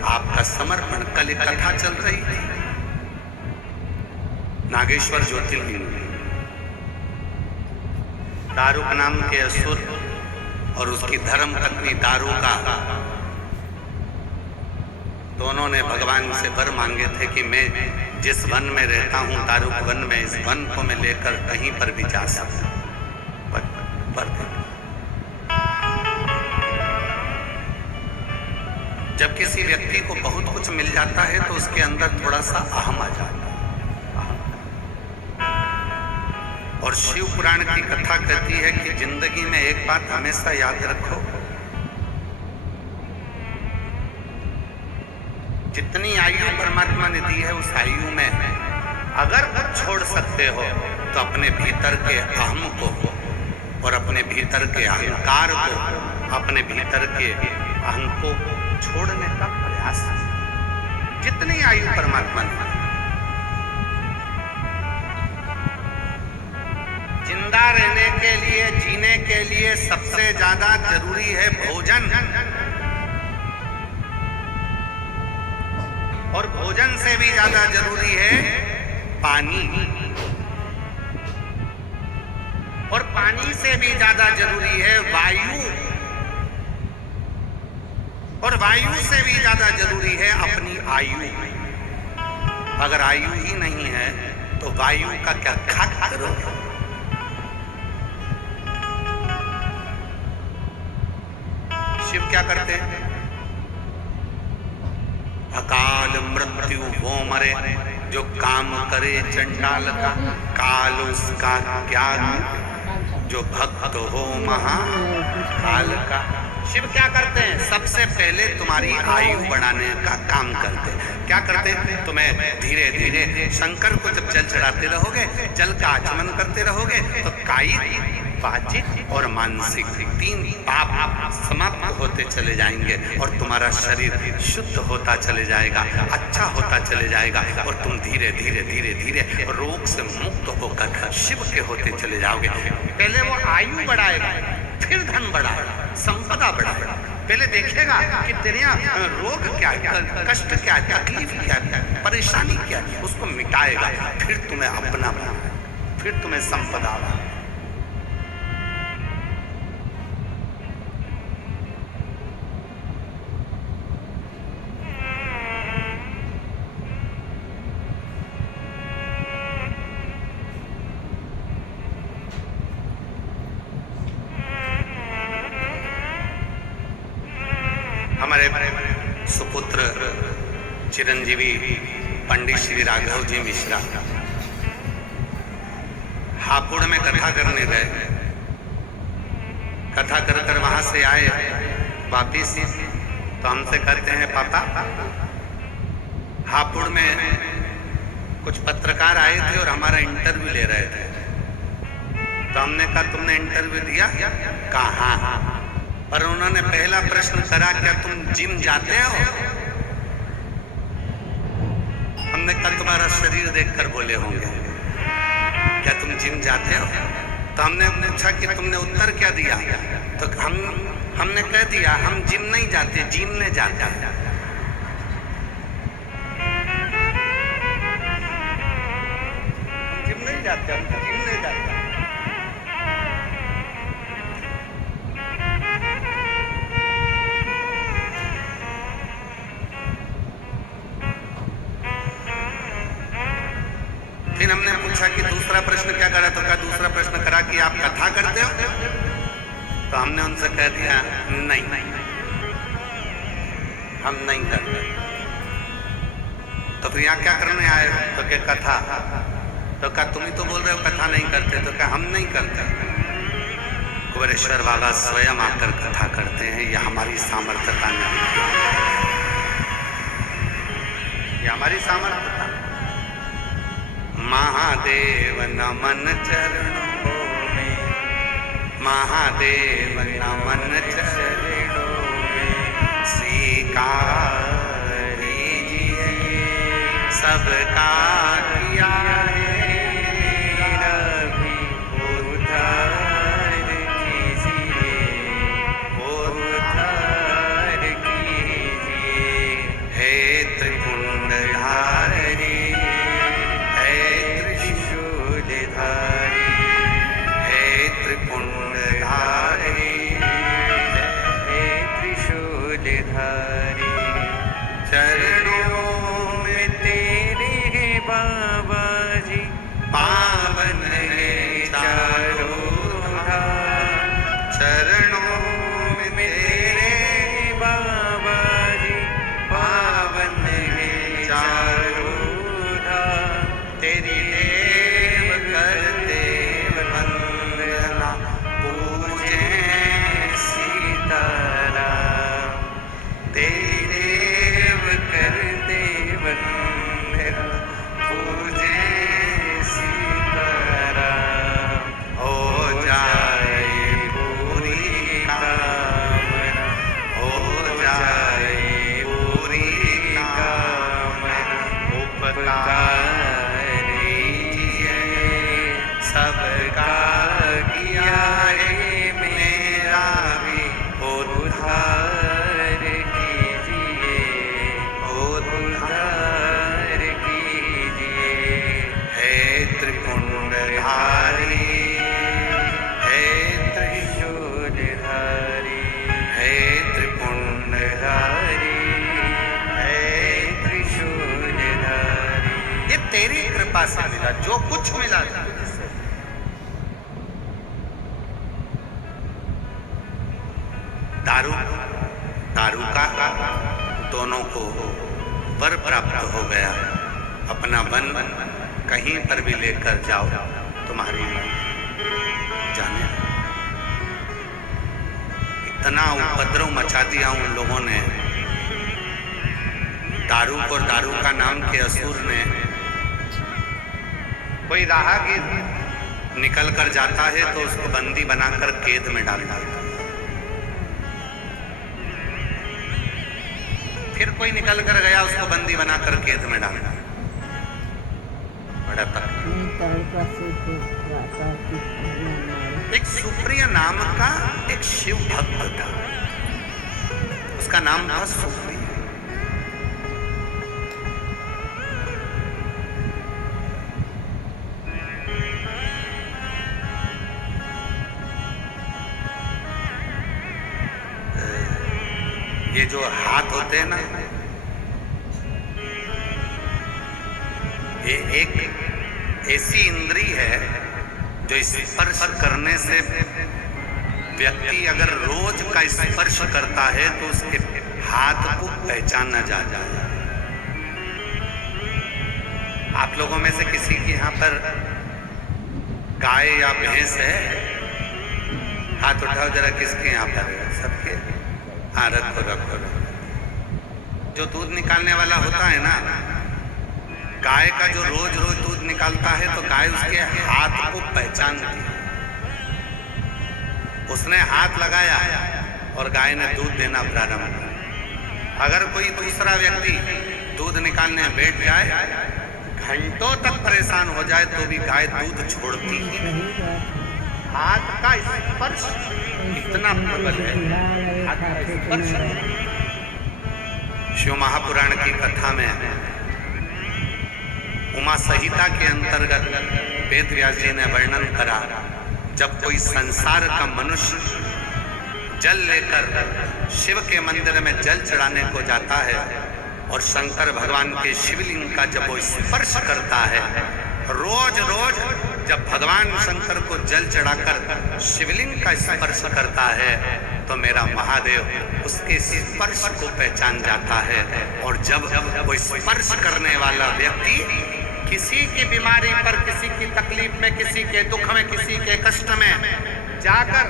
आपका समर्पण। कल एक कथा चल रही थी नागेश्वर ज्योतिर्लिंग में। दारुक नाम के असुर और उसकी धर्म पत्नी दारुका दोनों ने भगवान से वर मांगे थे कि मैं जिस वन में रहता हूं, दारुक वन में, इस वन को मैं लेकर कहीं पर भी जा सकता। जब किसी व्यक्ति को बहुत कुछ मिल जाता है तो उसके अंदर थोड़ा सा अहम आ जाता है। और शिव पुराण की कथा कहती है कि जिंदगी में एक बात हमेशा याद रखो, जितनी आयु परमात्मा ने दी है उस आयु में अगर कुछ छोड़ सकते हो तो अपने भीतर के अहम को और अपने भीतर के अहंकार को, अपने भीतर के अहम को छोड़ने का प्रयास। जितनी आयु परमात्मा ने, जिंदा रहने के लिए, जीने के लिए सबसे ज्यादा जरूरी है भोजन, और भोजन से भी ज्यादा जरूरी है पानी, और पानी से भी ज्यादा जरूरी है वायु, और वायु से भी ज्यादा जरूरी है अपनी आयु। अगर आयु ही नहीं है तो वायु का क्या खाक करोगे? शिव क्या करते हैं? अकाल मृत्यु वो मरे जो काम करे चंडाल का, काल उसका त्याग जो भक्त हो महाकाल का। शिव क्या करते हैं? सबसे पहले तुम्हारी आयु बढ़ाने का काम करते हैं। क्या करते हैं? तुम्हें धीरे धीरे शंकर को जब जल चढ़ाते रहोगे, जल का आचमन करते रहोगे, तो कायिक, वाचिक और मानसिक 3 पाप समाप्त होते चले जाएंगे और तुम्हारा शरीर शुद्ध होता चले जाएगा, अच्छा होता चले जाएगा और तुम धीरे धीरे धीरे धीरे रोग से मुक्त होकर शिव के होते चले जाओगे। पहले वो आयु बढ़ाएगा, फिर धन बढ़ाएगा, संपदा बढ़ाएगा। पहले देखेगा कि तेरे यहाँ रोग क्या है, कष्ट क्या है, तकलीफ क्या है, परेशानी क्या है, उसको मिटाएगा, फिर तुम्हें अपना बनाएगा, फिर तुम्हें संपदा बनाएगा। हमारे सुपुत्र चिरंजीवी पंडित श्री राघव जी मिश्रा हापुड़ में कथा करने गए। कथा कर कर वहां से आए वापिस, तो हमसे कहते हैं पापा हापुड़ में कुछ पत्रकार आए थे और हमारा इंटरव्यू ले रहे थे। तो हमने कहा तुमने इंटरव्यू दिया? कहा हाँ। पर उन्होंने पहला प्रश्न करा, क्या तुम जिम जाते हो? हमने कहा तुम्हारा शरीर देखकर बोले होंगे, क्या तुम जिम जाते हो? तो हमने पूछा कि तुमने उत्तर क्या दिया? तो हमने कह दिया हम जिम नहीं जाते, जिम में जाते हैं। जिम नहीं जाते, हम जिम नहीं जाते। फिर हमने पूछा कि दूसरा प्रश्न क्या करा? तो क्या दूसरा प्रश्न करा कि आप कथा करते हो? तो हमने उनसे कह दिया नहीं, हम नहीं करते। तो फिर यहाँ क्या करने आए हो? तो क्या कथा? तो क्या तुम ही तो बोल रहे हो कथा नहीं करते? तो क्या हम नहीं करते? कुबेरेश्वर बाबा स्वयं आकर कथा करते हैं, ये हमारी सामर्थ्यता नहीं, ये हमारी सामर्थ्यता। महादेव नमन चरणों में, महादेव नमन चरणों में, स्वीकार कीजिए सबका किया है भी उद्धार कीजिए, उद्धार कीजिए। हे त्रिपुंडधारी, हे त्रिपुंडधारी, हे त्रिशूलधारी, चरणों में तेरे बाबा जी पावन है चारों धाम। चरणों में तेरे बाबा जी पावन है चारों धाम। तेरी से मिला, जो कुछ मिला दारू का दोनों को वर प्राप्त हो गया। अपना वन कहीं पर भी लेकर जाओ, तुम्हारी जाने इतना उपद्रव मचा दिया उन लोगों ने, दारूक और दारू का नाम के असुर ने। कोई राहगीर निकल कर जाता है तो उसको बंदी बनाकर कैद में डालता है। फिर कोई निकल कर गया, उसको बंदी बनाकर कैद में डालता। बड़ा एक सुप्रिय नाम का एक शिव भक्त था, उसका नाम था सुप्रिय। ये जो हाथ होते हैं ना, ये एक ऐसी इंद्री है जो स्पर्श करने से व्यक्ति अगर रोज का स्पर्श करता है तो उसके हाथ को पहचाना जा जाए। आप लोगों में से किसी के यहाँ पर गाय या भैंस है? हाथ उठाओ जरा, किसके यहाँ पर है? सबके? हाँ, रखो रखो रखो। जो दूध निकालने वाला होता है ना, गाय का जो रोज रोज दूध निकालता है तो गाय उसके हाथ को पहचानती है। उसने हाथ लगाया और गाय ने दूध देना प्रारंभ किया। अगर कोई दूसरा व्यक्ति दूध निकालने बैठ जाए, घंटों तक परेशान हो जाए तो भी गाय दूध छोड़ती है। हाथ का स्पर्श इतना प्रबल है। हाथ का स्पर्श। शिव महापुराण की कथा में उमा संहिता के अंतर्गत वेद व्यास जी ने वर्णन करा, जब कोई संसार का मनुष्य जल लेकर शिव के मंदिर में जल चढ़ाने को जाता है और शंकर भगवान के शिवलिंग का जब वो स्पर्श करता है, रोज रोज जब भगवान शंकर को जल चढ़ाकर शिवलिंग का स्पर्श करता है तो मेरा महादेव उसके स्पर्श को पहचान जाता है। और जब वो स्पर्श करने वाला व्यक्ति किसी की बीमारी पर, किसी की तकलीफ में, किसी के दुख में, किसी के कष्ट में जाकर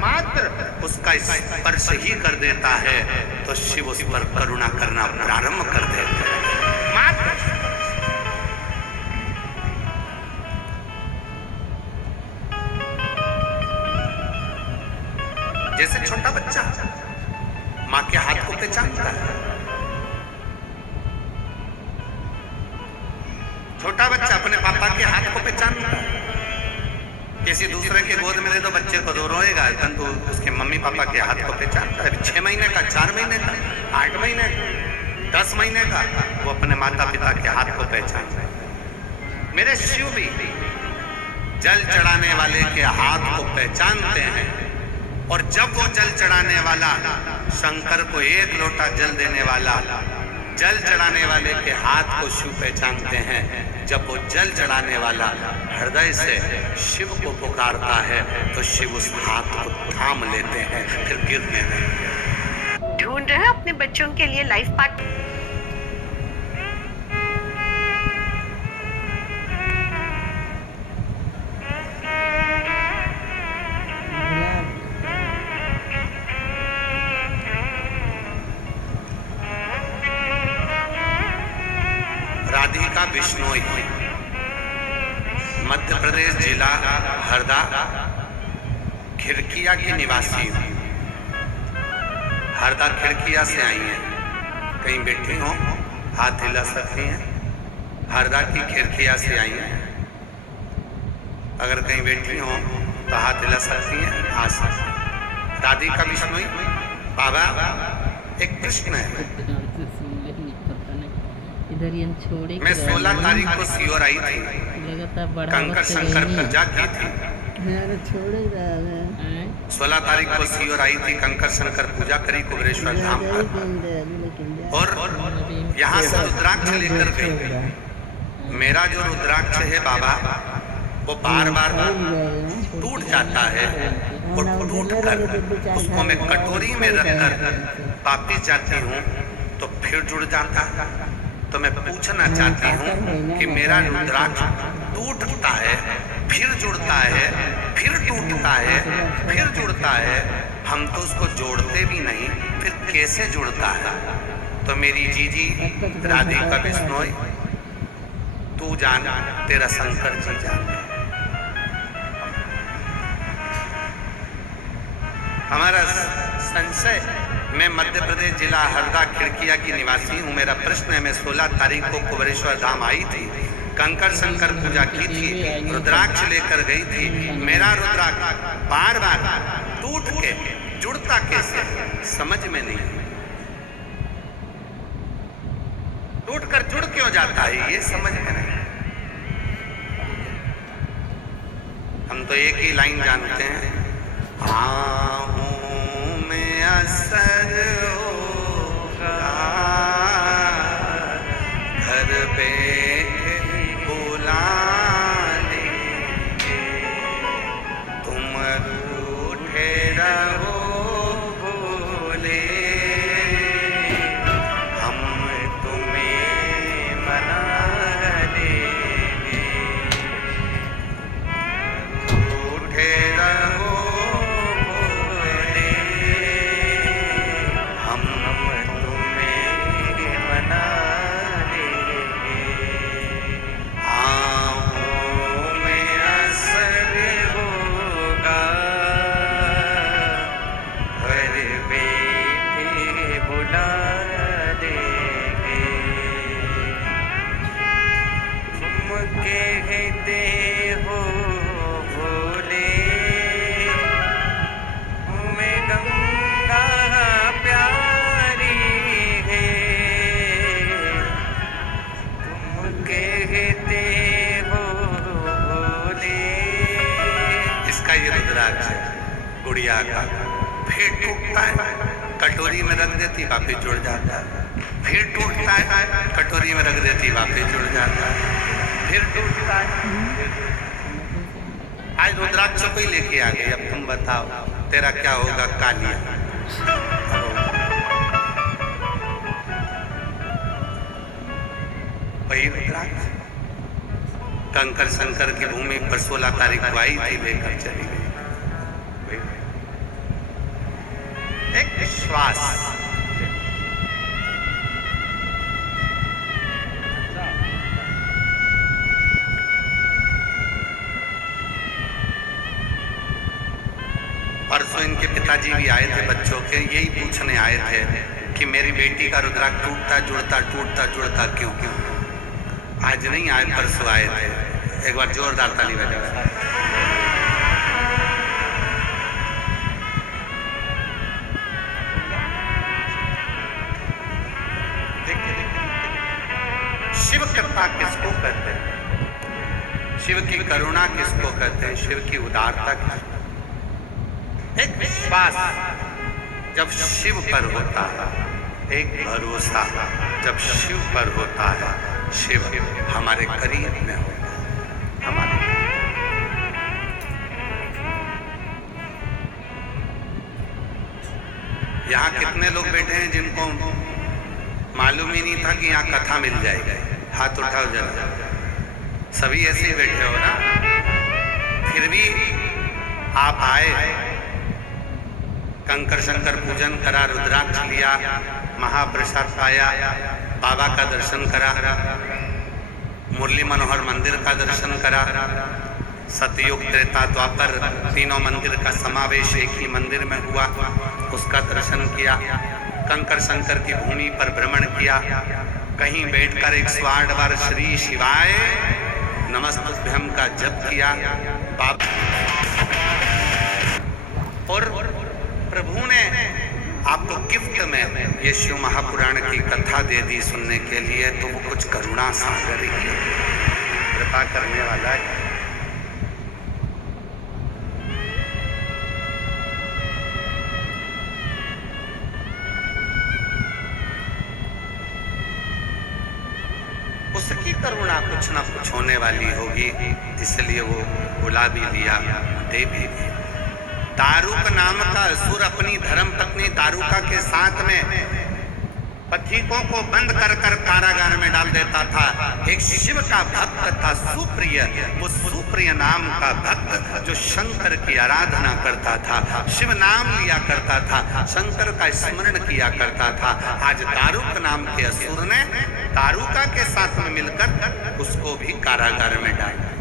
मात्र उसका स्पर्श ही कर देता है तो शिव उस पर करुणा करना प्रारंभ कर देते हैं। मात्र जैसे छोटा बच्चा माँ के हाथ को पहचानता है। छोटा बच्चा अपने पापा के हाथ को पहचानता है। किसी दूसरे के गोद में दे दो बच्चे को तो रोएगा, परंतु उसके मम्मी पापा के हाथ को पहचानता है। 6 महीने का, 4 महीने का, 8 महीने का, 10 महीने का, वो अपने माता पिता के हाथ को पहचानता है। मेरे शिव भी जल चढ़ाने वाले के हाथ को पहचानते हैं। और जब वो जल चढ़ाने वाला शंकर को 1 लोटा जल देने वाला जल चढ़ाने वाले के हाथ को शिव पहचानते हैं, जब वो जल चढ़ाने वाला हृदय से शिव को पुकारता है तो शिव उस हाथ को थाम लेते हैं, फिर गिरने लगते। ढूंढ रहे हैं अपने बच्चों के लिए लाइफ पार्टनर? राधिका बिश्नोई, मध्य प्रदेश जिला हरदा खिड़किया की निवासी। हरदा खिड़किया से आई हैं। कहीं बैठी हो हाथ हिला सकती हैं। हरदा की खिड़किया से आई हैं। अगर कहीं बैठी हो तो हाथ हिला सकती हैं। आ सकती। राधिका बिश्नोई बाबा एक प्रश्न है। इधर ये छोड़े मैं 16 तारीख को सियोर आई थी, कंकर शंकर पूजा की थी। 16 तारीख को सियोर आई थी, कंकर शंकर पूजा करी कुबेरेश्वर धाम पर, और यहाँ से रुद्राक्ष लेकर गई। मेरा जो रुद्राक्ष है बाबा वो बार बार टूट जाता है, और टूट कर उसको मैं कटोरी में रखकर वापिस जाती हूँ तो फिर जुड़ जाता है। तो मैं पूछना चाहती हूँ कि मेरा रुद्राक्ष टूटता है, फिर जुड़ता है, फिर टूटता है, फिर जुड़ता है, हम तो उसको जोड़ते भी नहीं, फिर कैसे जुड़ता है? तो मेरी जीजी राधिका बिश्नोई, तू जान, तेरा शंकर जी जान। हमारा संशय, मैं मध्य प्रदेश जिला हरदा खिड़किया की निवासी हूँ। मेरा प्रश्न है, मैं 16 तारीख को कुबेरेश्वर धाम आई थी, कंकर शंकर पूजा की थी, रुद्राक्ष लेकर गई थी। मेरा रुद्राक्ष बार बार टूट के जुड़ता कैसे, समझ में नहीं। टूट कर जुड़ क्यों जाता है, ये समझ में नहीं। हम तो एक ही लाइन जानते हैं, आहूं में असर होगा, घर बैठे बुला लेंगे, तुम रूठे रहो भोले, हम तुम्हें मना लेंगे, रूठे रहो भोले, हम तुम्हें मना लेंगे, आँखों में असर होगा, घर बैठे बुला देंगे, तुम कहते हो भोले, तुम्हें गंगा प्यारी है, तुम कहते हो भोले। इसका ये रुद्राक्ष है गुड़िया का, फिर टूटता है, कटोरी में रख देती वापिस जुड़ जाता है, फिर टूटता है, कटोरी में रख देती वापिस जुड़ जाता है, फिर टूटता है। आज रुद्राक्ष को ही लेके आ गई, अब तुम बताओ तेरा क्या होगा कालिया। वही रुद्राक्ष कंकर शंकर की भूमि पर 16 तारीख को आई थी, लेकर चली गई। एक विश्वास, परसों इनके पिताजी भी आए थे, बच्चों के यही पूछने आए थे कि मेरी बेटी का रुद्राक्ष टूटता जुड़ता क्यों? आज नहीं आए, परसों आए थे। एक बार जोरदार ताली बजाओ। शिव कृपा किसको कहते हैं? शिव की करुणा किसको कहते हैं? शिव की उदारता किसको? एक विश्वास जब शिव पर होता है, एक भरोसा जब शिव पर होता है, शिव हमारे करीब में होता है, हमारे। यहाँ कितने लोग बैठे हैं जिनको मालूम ही नहीं था कि यहाँ कथा मिल जाएगी? हाथ उठाओ जरा। सभी ऐसे ही बैठे हो ना? फिर भी आप आए, कंकर शंकर पूजन करा, रुद्राक्ष लिया, महाप्रसाद पाया, बाबा का दर्शन करा, मुरली मनोहर मंदिर का दर्शन करा, सतयुग त्रेता द्वापर तीनों मंदिर का समावेश एक ही मंदिर में हुआ, उसका दर्शन किया, कंकर शंकर की भूमि पर भ्रमण किया, कहीं बैठकर 108 बार श्री शिवाय नमस्तुभ्यम का जप किया, और प्रभु ने आपको गिफ्ट में ये शिव महापुराण की कथा दे दी सुनने के लिए, तो वो कुछ करुणा सागर ही कृपा करने वाला है। उसकी करुणा कुछ ना कुछ होने वाली होगी, इसलिए वो बुला भी लिया, दे भी दिया। दारुक नाम का असुर अपनी धर्म पत्नी दारुका के साथ में पथिकों को बंद कर कर कारागार में डाल देता था। एक शिव का भक्त था सुप्रिय, वो सुप्रिय नाम का भक्त जो शंकर की आराधना करता था, शिव नाम लिया करता था, शंकर का स्मरण किया करता था। आज दारुक नाम के असुर ने दारुका के साथ में मिलकर उसको भी कारागार में डाल दिया,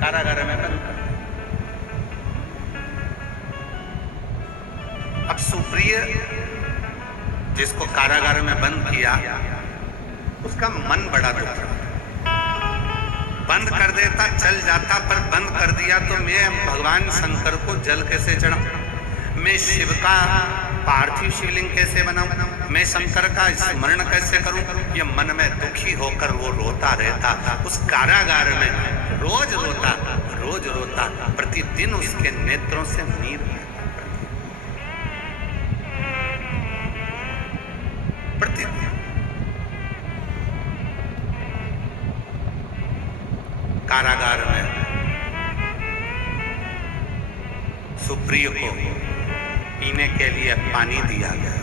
कारागार में बंद कर। अब सुप्रिय जिसको कारागार में बंद किया, उसका मन बड़ा दुख रहा। बंद कर देता चल जाता, पर बंद कर दिया तो मैं भगवान शंकर को जल कैसे चढ़ाऊं, मैं शिव का पार्थिव शिवलिंग कैसे बनाऊं, मैं शंकर का स्मरण कैसे करूं, ये मन में दुखी होकर वो रोता रहता। उस कारागार में रोज रोता, प्रतिदिन उसके नेत्रों से नीर प्रतिदिन। कारागार में सुप्रिय को पीने के लिए पानी दिया गया।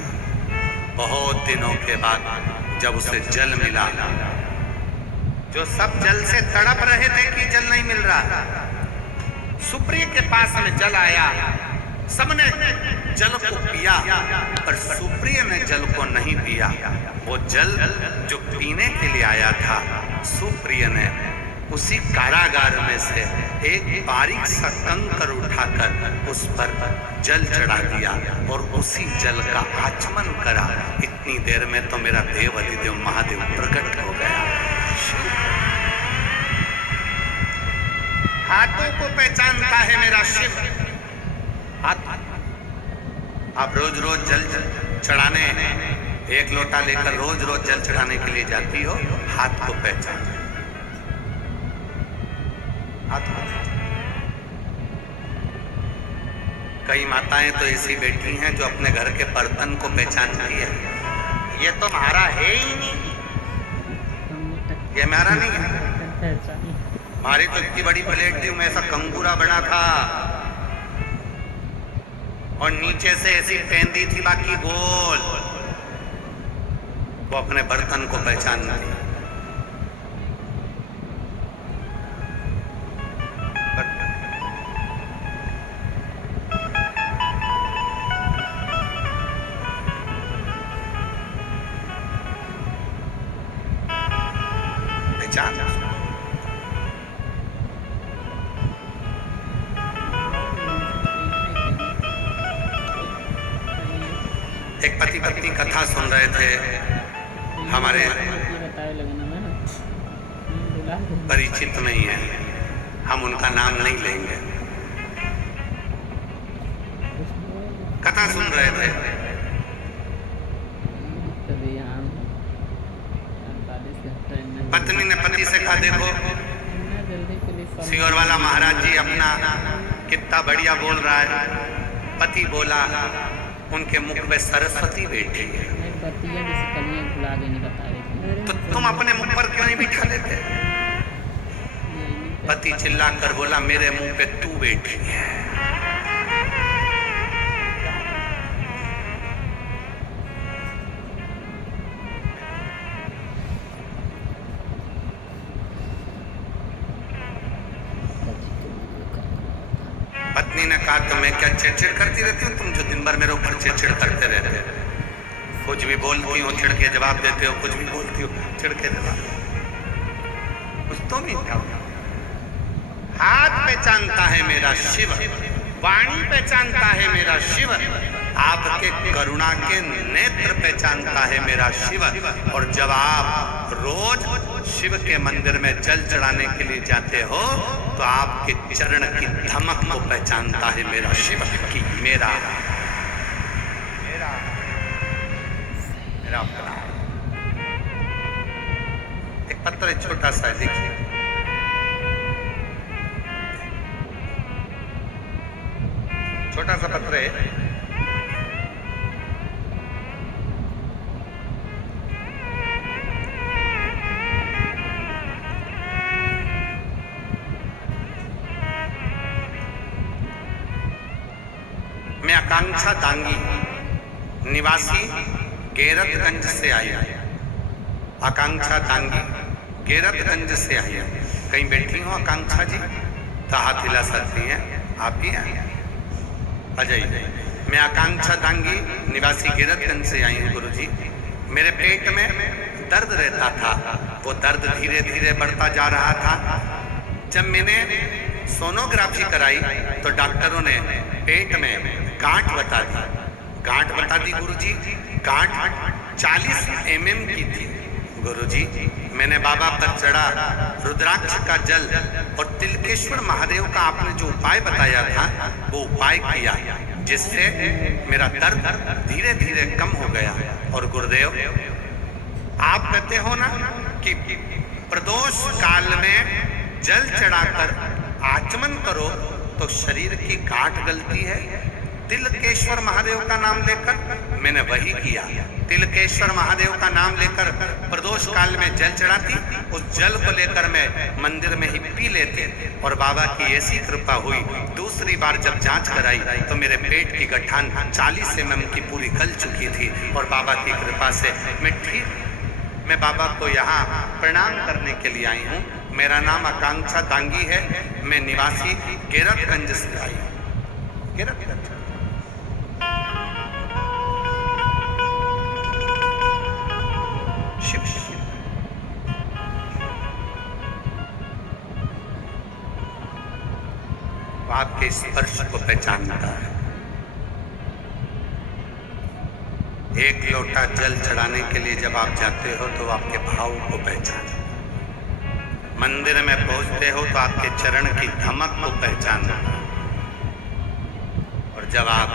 बहुत दिनों के बाद जब उसे जल मिला, जो सब जल से तड़प रहे थे कि जल नहीं मिल रहा, सुप्रिय के पास में जल आया, सबने जल को पिया, पर सुप्रिय ने जल को नहीं पिया। वो जल जो पीने के लिए आया था, सुप्रिय ने उसी कारागार में से एक बारीक सा कंकर उठाकर उस पर जल चढ़ा दिया और उसी जल का आचमन करा। इतनी देर में तो मेरा देव अधिदेव महादेव प्रकट हो गया। हाथों को पहचानता है मेरा शिव। आप रोज रोज जल चढ़ाने, एक लोटा लेकर रोज रोज जल चढ़ाने के लिए जाती हो, हाथ को पहचान। कई माताएं तो ऐसी बैठी हैं जो अपने घर के बर्तन को पहचानती है, ये तो हमारा है ही नहीं, ये हमारा नहीं है। हमारी तो इतनी बड़ी प्लेट थी, मैं ऐसा कंगूरा बना था और नीचे से ऐसी पेंदी थी, बाकी गोल। वो अपने बर्तन को पहचानती। एक पति पत्नी कथा सुन रहे थे, हमारे परिचित नहीं है, हम उनका नाम नहीं लेंगे। कथा सुन रहे थे, पत्नी ने पति से कहा, देखो सियोर वाला महाराज जी अपना कितना बढ़िया बोल रहा है। पति बोला, उनके मुख में सरस्वती बैठी है, तो तुम अपने मुख पर क्यों नहीं बिठा लेते? पति चिल्लाकर बोला, मेरे मुंह पे तू बैठी है। पत्नी ने कहा, तो मैं क्या चिड़चिड़ करती रहती हूँ? तुम जो दिन भर मेरे ऊपर चिड़चिड़ करते रहते हो, कुछ भी बोलती हो चिढ़ के जवाब देते हो, कुछ भी बोलती हो चिढ़ के जवाब। कुछ तो नहीं था। हाथ पहचानता है मेरा शिव, वाणी पहचानता है मेरा शिव, आपके करुणा के नेत्र पहचानता है मेरा शिव। और जब आप रोज शिव के मंदिर में जल चढ़ाने के लिए जाते हो, तो आपके चरण की धमक को पहचानता है मेरा शिव कि मेरा एक पत्र छोटा सा है, देखिए। छोटा सा पत्र है, मैं आकांक्षा दांगी निवासी गैरतगंज से आई है। आकांक्षा दांगी गैरतगंज से आई है। कहीं बैठी हो आकांक्षा जी तो हाथ हिला सकती हैं, आप ही हैं। अजय, मैं आकांक्षा दांगी निवासी गैरतगंज से आई हूँ गुरुजी। मेरे पेट में दर्द रहता था, वो दर्द धीरे धीरे बढ़ता जा रहा था। जब मैंने सोनोग्राफी कराई तो डॉक्टरों ने पेट में गांठ बता दी। गांठ बता दी गुरुजी, गांठ 40 mm की थी गुरुजी। मैंने बाबा पर चढ़ा, रुद्राक्ष का जल और तिलकेश्वर महादेव का आपने जो उपाय बताया था वो उपाय किया, जिससे मेरा दर्द धीरे धीरे कम हो गया। और गुरुदेव, आप कहते हो ना कि प्रदोष काल में जल चढ़ाकर आचमन करो तो शरीर की गांठ गलती है। तिलकेश्वर महादेव का नाम लेकर मैंने वही किया। तिलकेश्वर महादेव का नाम लेकर प्रदोष काल में जल चढ़ाती, उस जल को लेकर मैं मंदिर में ही पी लेते और बाबा की ऐसी कृपा हुई। दूसरी बार जब जांच कराई तो मेरे पेट की गठान 40 mm की पूरी गल चुकी थी और बाबा की कृपा से मैं बाबा को यहाँ प्रणाम करने के लिए आई हूँ। मेरा नाम आकांक्षा दांगी है, मैं निवासी गैरतगंज से आई हूँ। गैरतगंज शिव शिव। आपके स्पर्श को पहचानता है। एक लोटा जल चढ़ाने के लिए जब आप जाते हो तो आपके भाव को पहचान, मंदिर में पहुंचते हो तो आपके चरण की धमक को पहचानना। और जब आप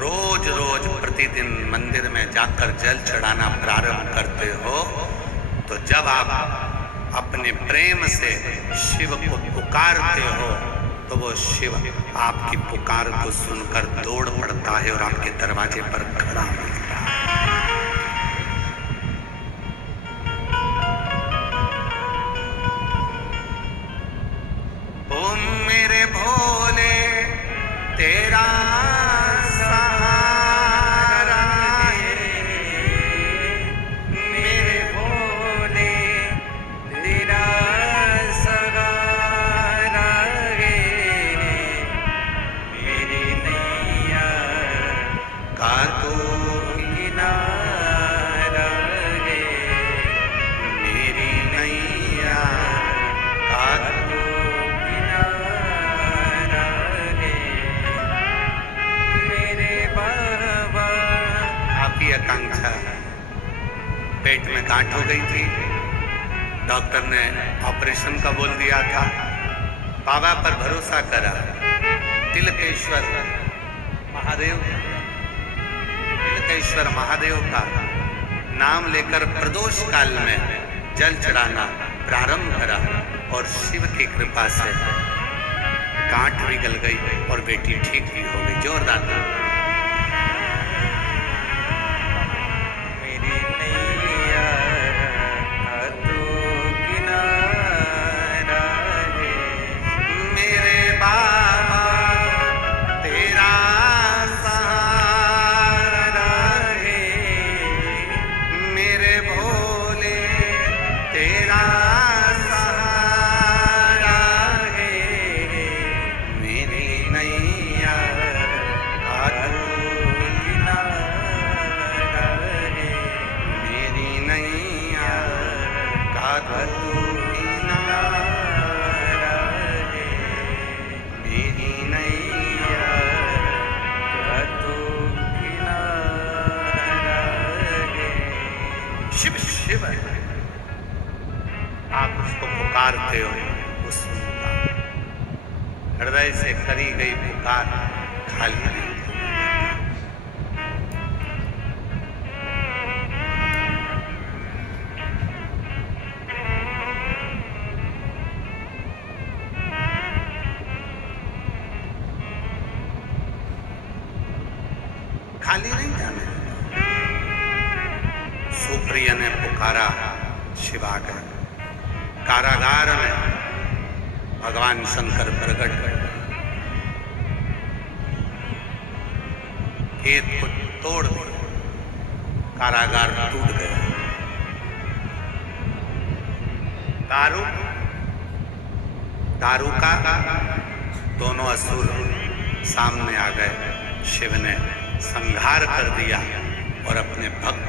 रोज रोज प्रतिदिन मंदिर में जाकर जल चढ़ाना प्रारंभ करते हो तो जब आप अपने प्रेम से शिव को पुकारते हो तो वो शिव आपकी पुकार को सुनकर दौड़ पड़ता है और आपके दरवाजे पर खड़ा मिलता है। ओम मेरे भोले तेरा सहारा है, मेरे भोले तेरा सहारा है, मेरी नैया का तू किनारा है, मेरी नैया का तू किनारा है, मेरे बाबा। आपकी आकांक्षा, पेट में गांठ हो गई थी, डॉक्टर ने ऑपरेशन का बोल दिया था। बाबा पर भरोसा करा, तिलकेश्वर महादेव का नाम लेकर प्रदोष काल में जल चढ़ाना प्रारंभ करा और शिव की कृपा से गांठ भी गल गई और बेटी ठीक भी हो गई। जोरदार मेरी नैया का तू किनारा है, मेरे बाबा तेरा सहारा है, मेरे भोले तेरा सहारा है, मेरी नैया का तू किनारा है, मेरी नैया का तू किनारा है, मेरी नैया का तू किनारा है। शिव शिव, आप उसको पुकारते हो, वो सुनता। हृदय से करी गई पुकार खाली नहीं। खाली नहीं जाने। सुप्रिया ने पुकारा, शिवाकर कारागार में भगवान शंकर प्रकट हुए। केत को तोड़ दिया, कारागार टूट गया। दारू का दोनों असुर सामने आ गए। शिव ने संहार कर दिया और अपने भक्त